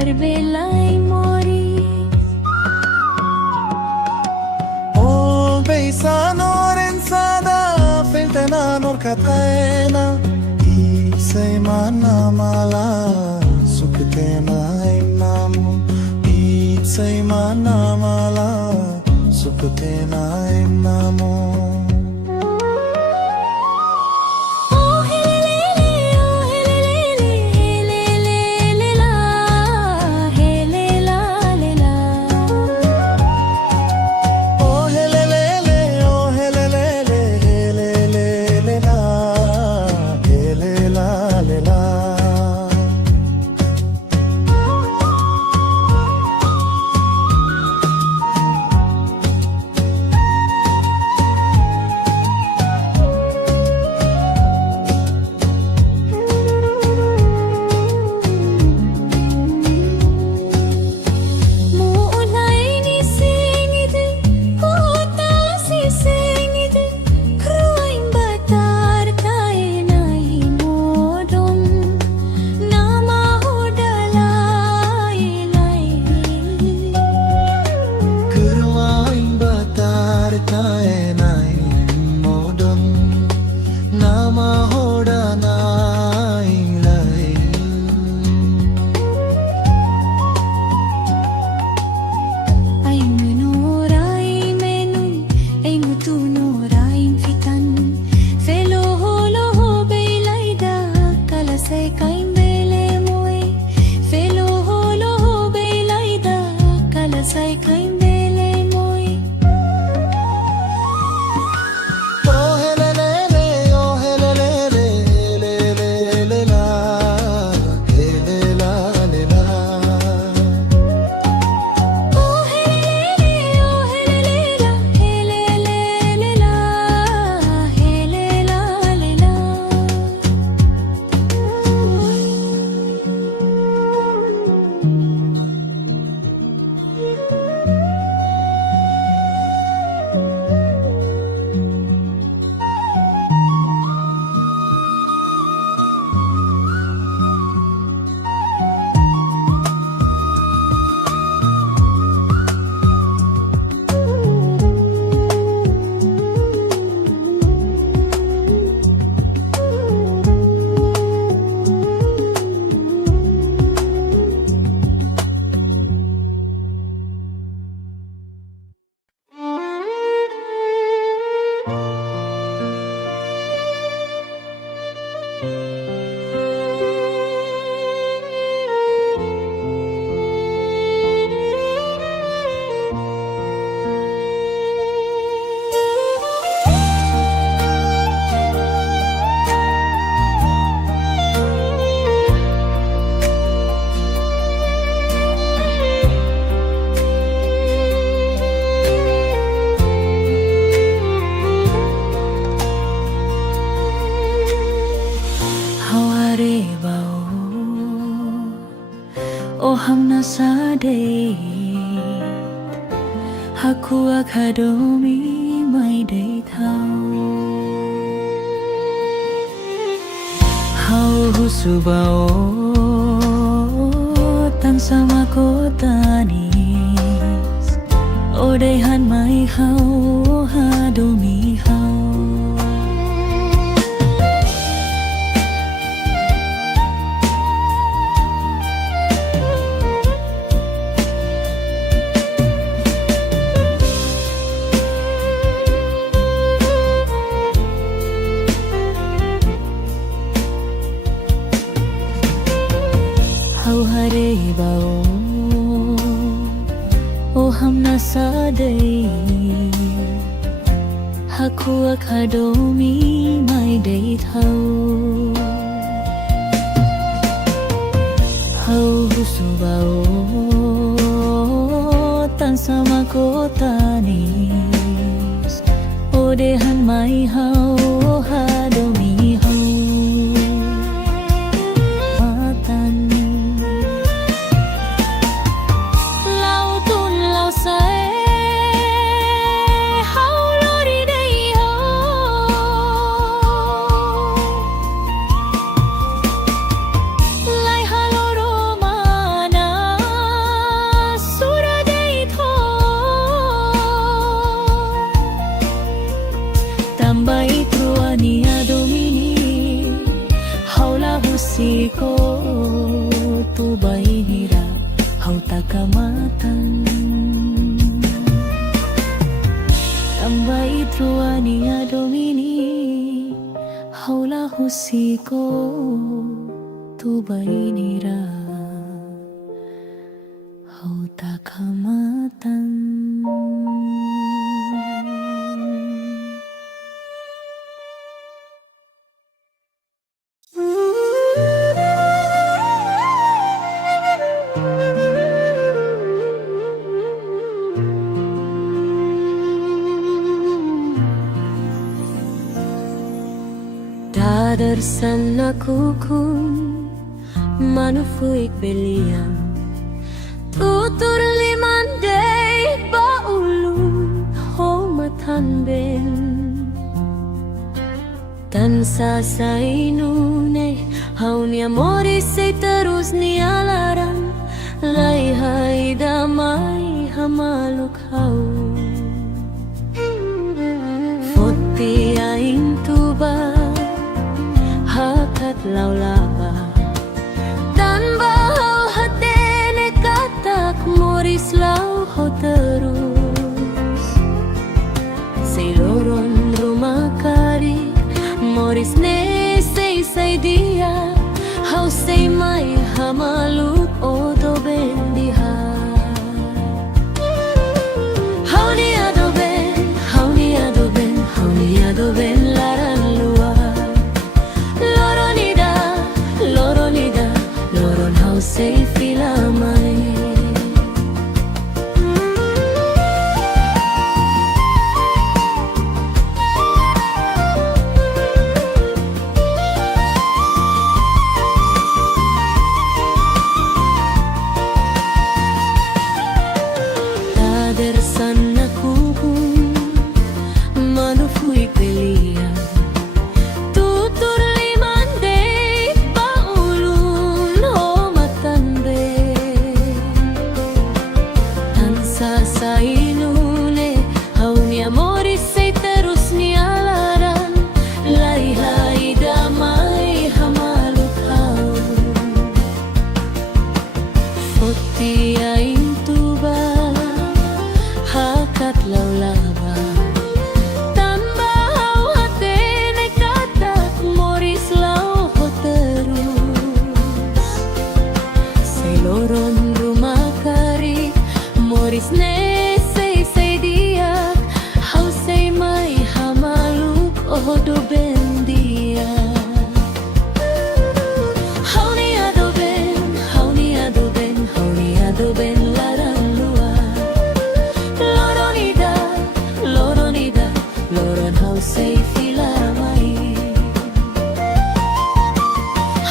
berbelai mori. O beisano rensada feltena norkataena Isay manamala sukatena imnamu Isay manamala sukatena imnamu O hamna sade haku akadomi mai dei thau hau husubao tan sama kotanis o dei han mai hau hadomi hau hare bao o hamna sade haku akadomi mai dei thau hau husubao tan sama kotanis o dehan mai hau hadomi hau Lai haloro mana tu bainira hau takamatan tambai truania domini haula husiko tu bainira hau takamatan. Dadarsan aku manufuik belian tutur limandai baulun homatan ben tan sasainune haunia mori sei terus nialaran lai hai damai hamaluk hau foti aing tuba hakat laulaba dan bahau hatene katak moris lau ho terus sei loron rumah kari moris ne sei dia hau sei mai hamaluk odo bendiha hau ni ado ben hau ni ado ben hau ni ado ben laran luar loron hau sei filamai dadarsan aku manufui pelian tutur limandai baulun homatan be tan sasainune haunia moris sei terus nialaran lai hai damai hamaluk hau foti aing tuba hakat laulaba tamba hau hatene katak moris lau ho terus sei loron rumah kari moris ne sei dia hau sei mai hamaluk odo bendia hau ni ado ben hau ni ado ben hau ni ado ben larang luar loron hau sei filamai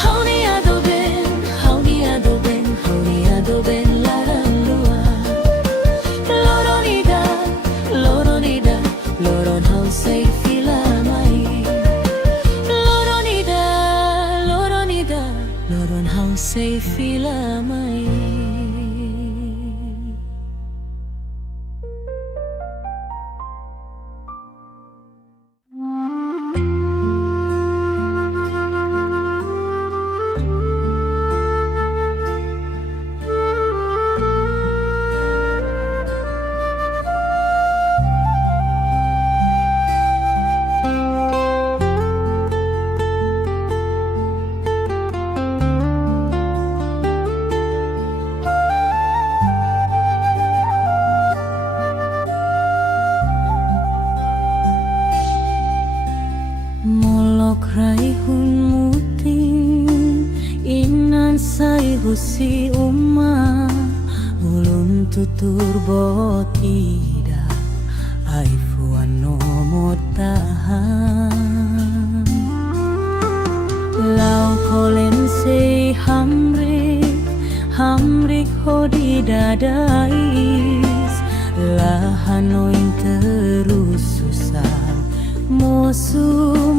hau ni ado ben hau ni ado ben hau ni ado ben larang luar loron hau sei filamai loron hau sei filamai. Raihun muting inan sai husi umma ulun tutur botida aifuan nomor tahan lau kolen sei hamri hodi dadais lahanoin terus susah mosu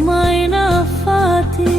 main afati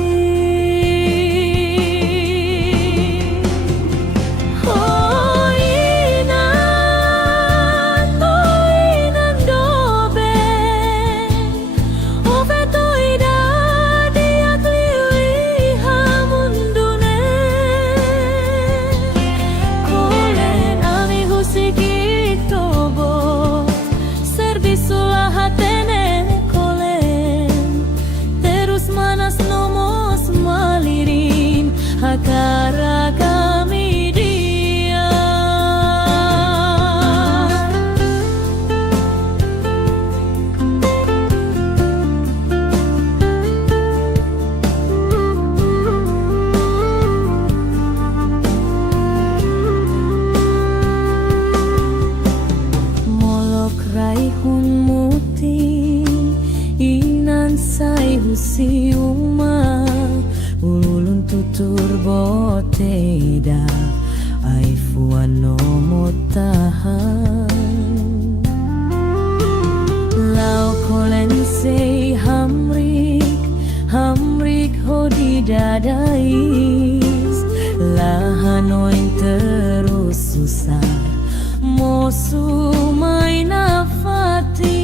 oteda ai fuano motahan lau kolensei hamrik hodi dadais lahanoin terus susah mosu main afati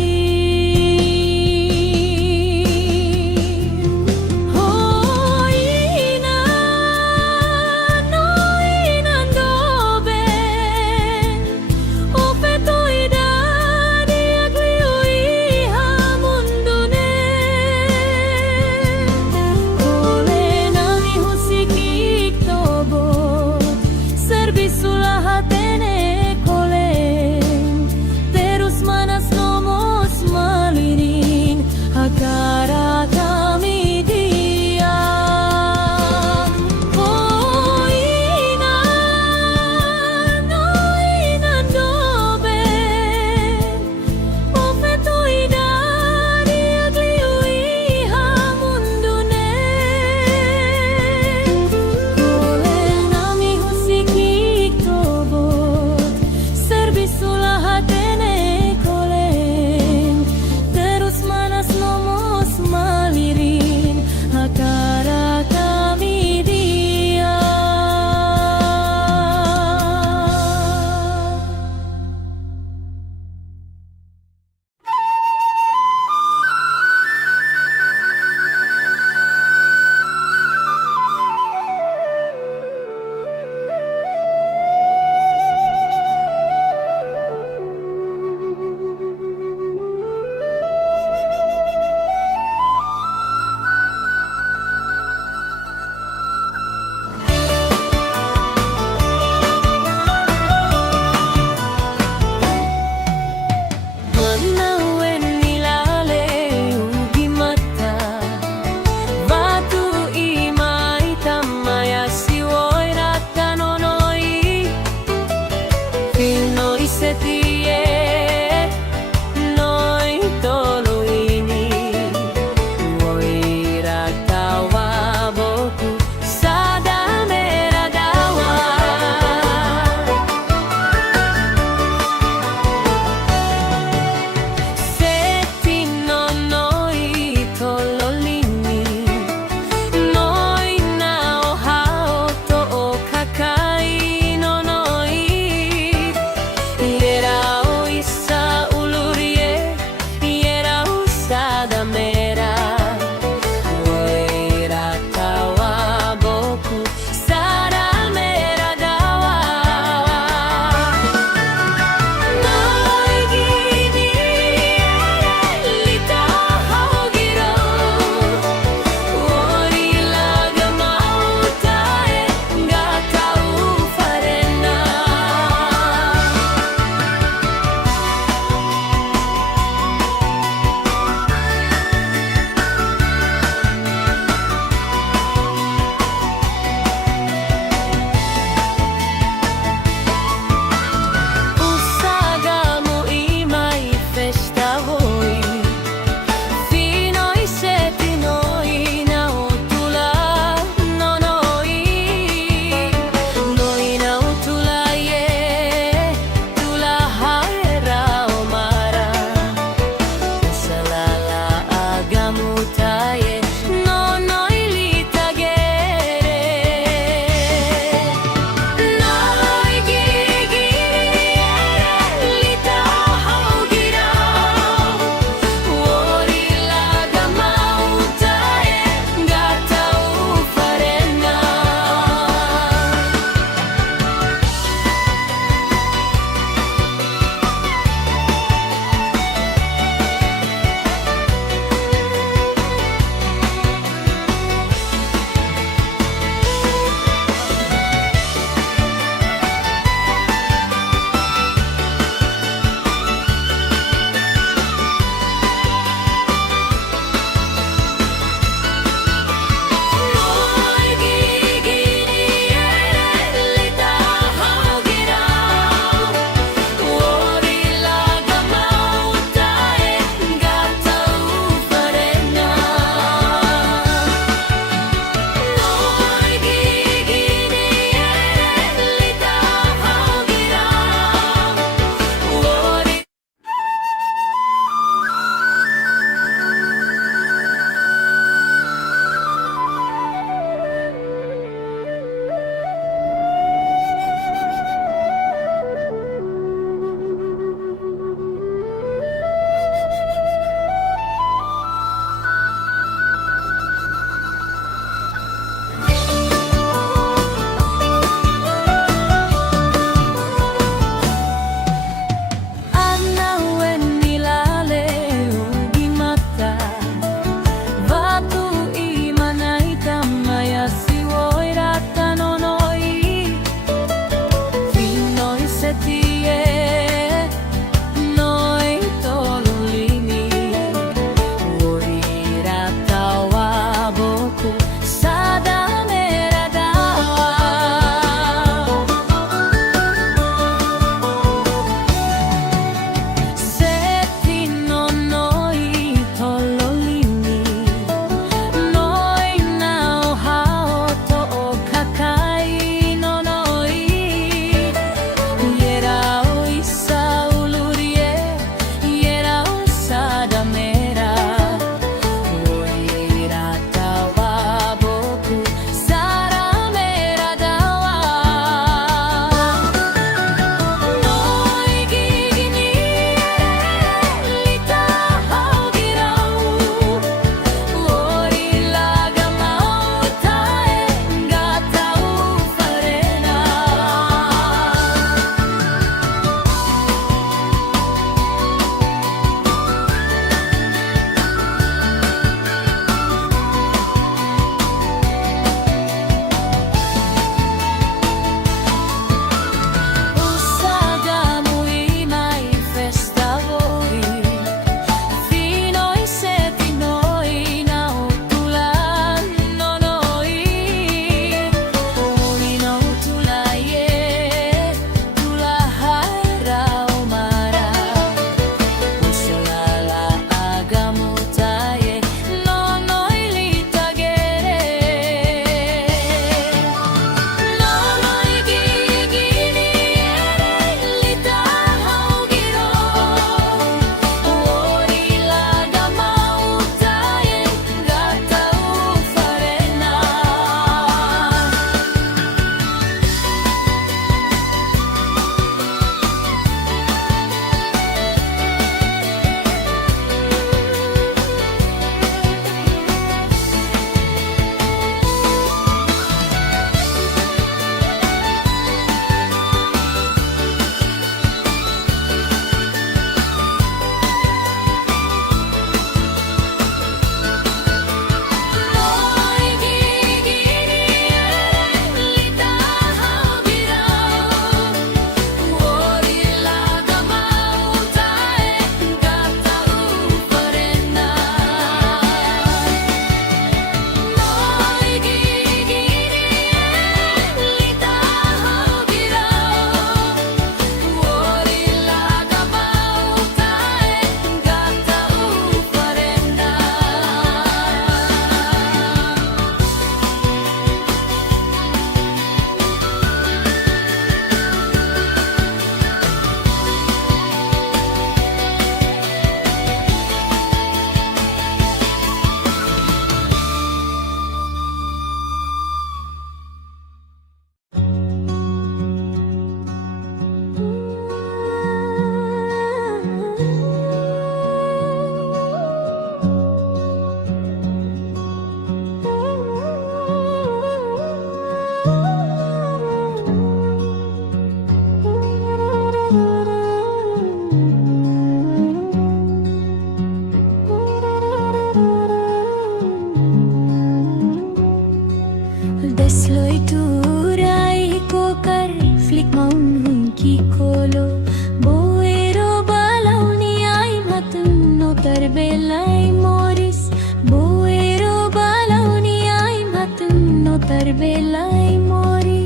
belai mori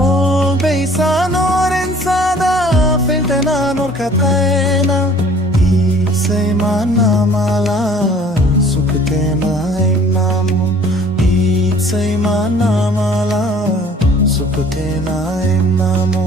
O beisano rensada feltena norkataena Isay manamala sukutena imnamu Isay manamala sukutena imnamu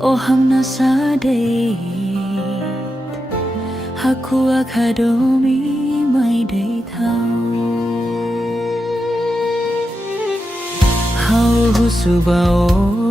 O hamna sade haku akadomi mai dei thau hau husubao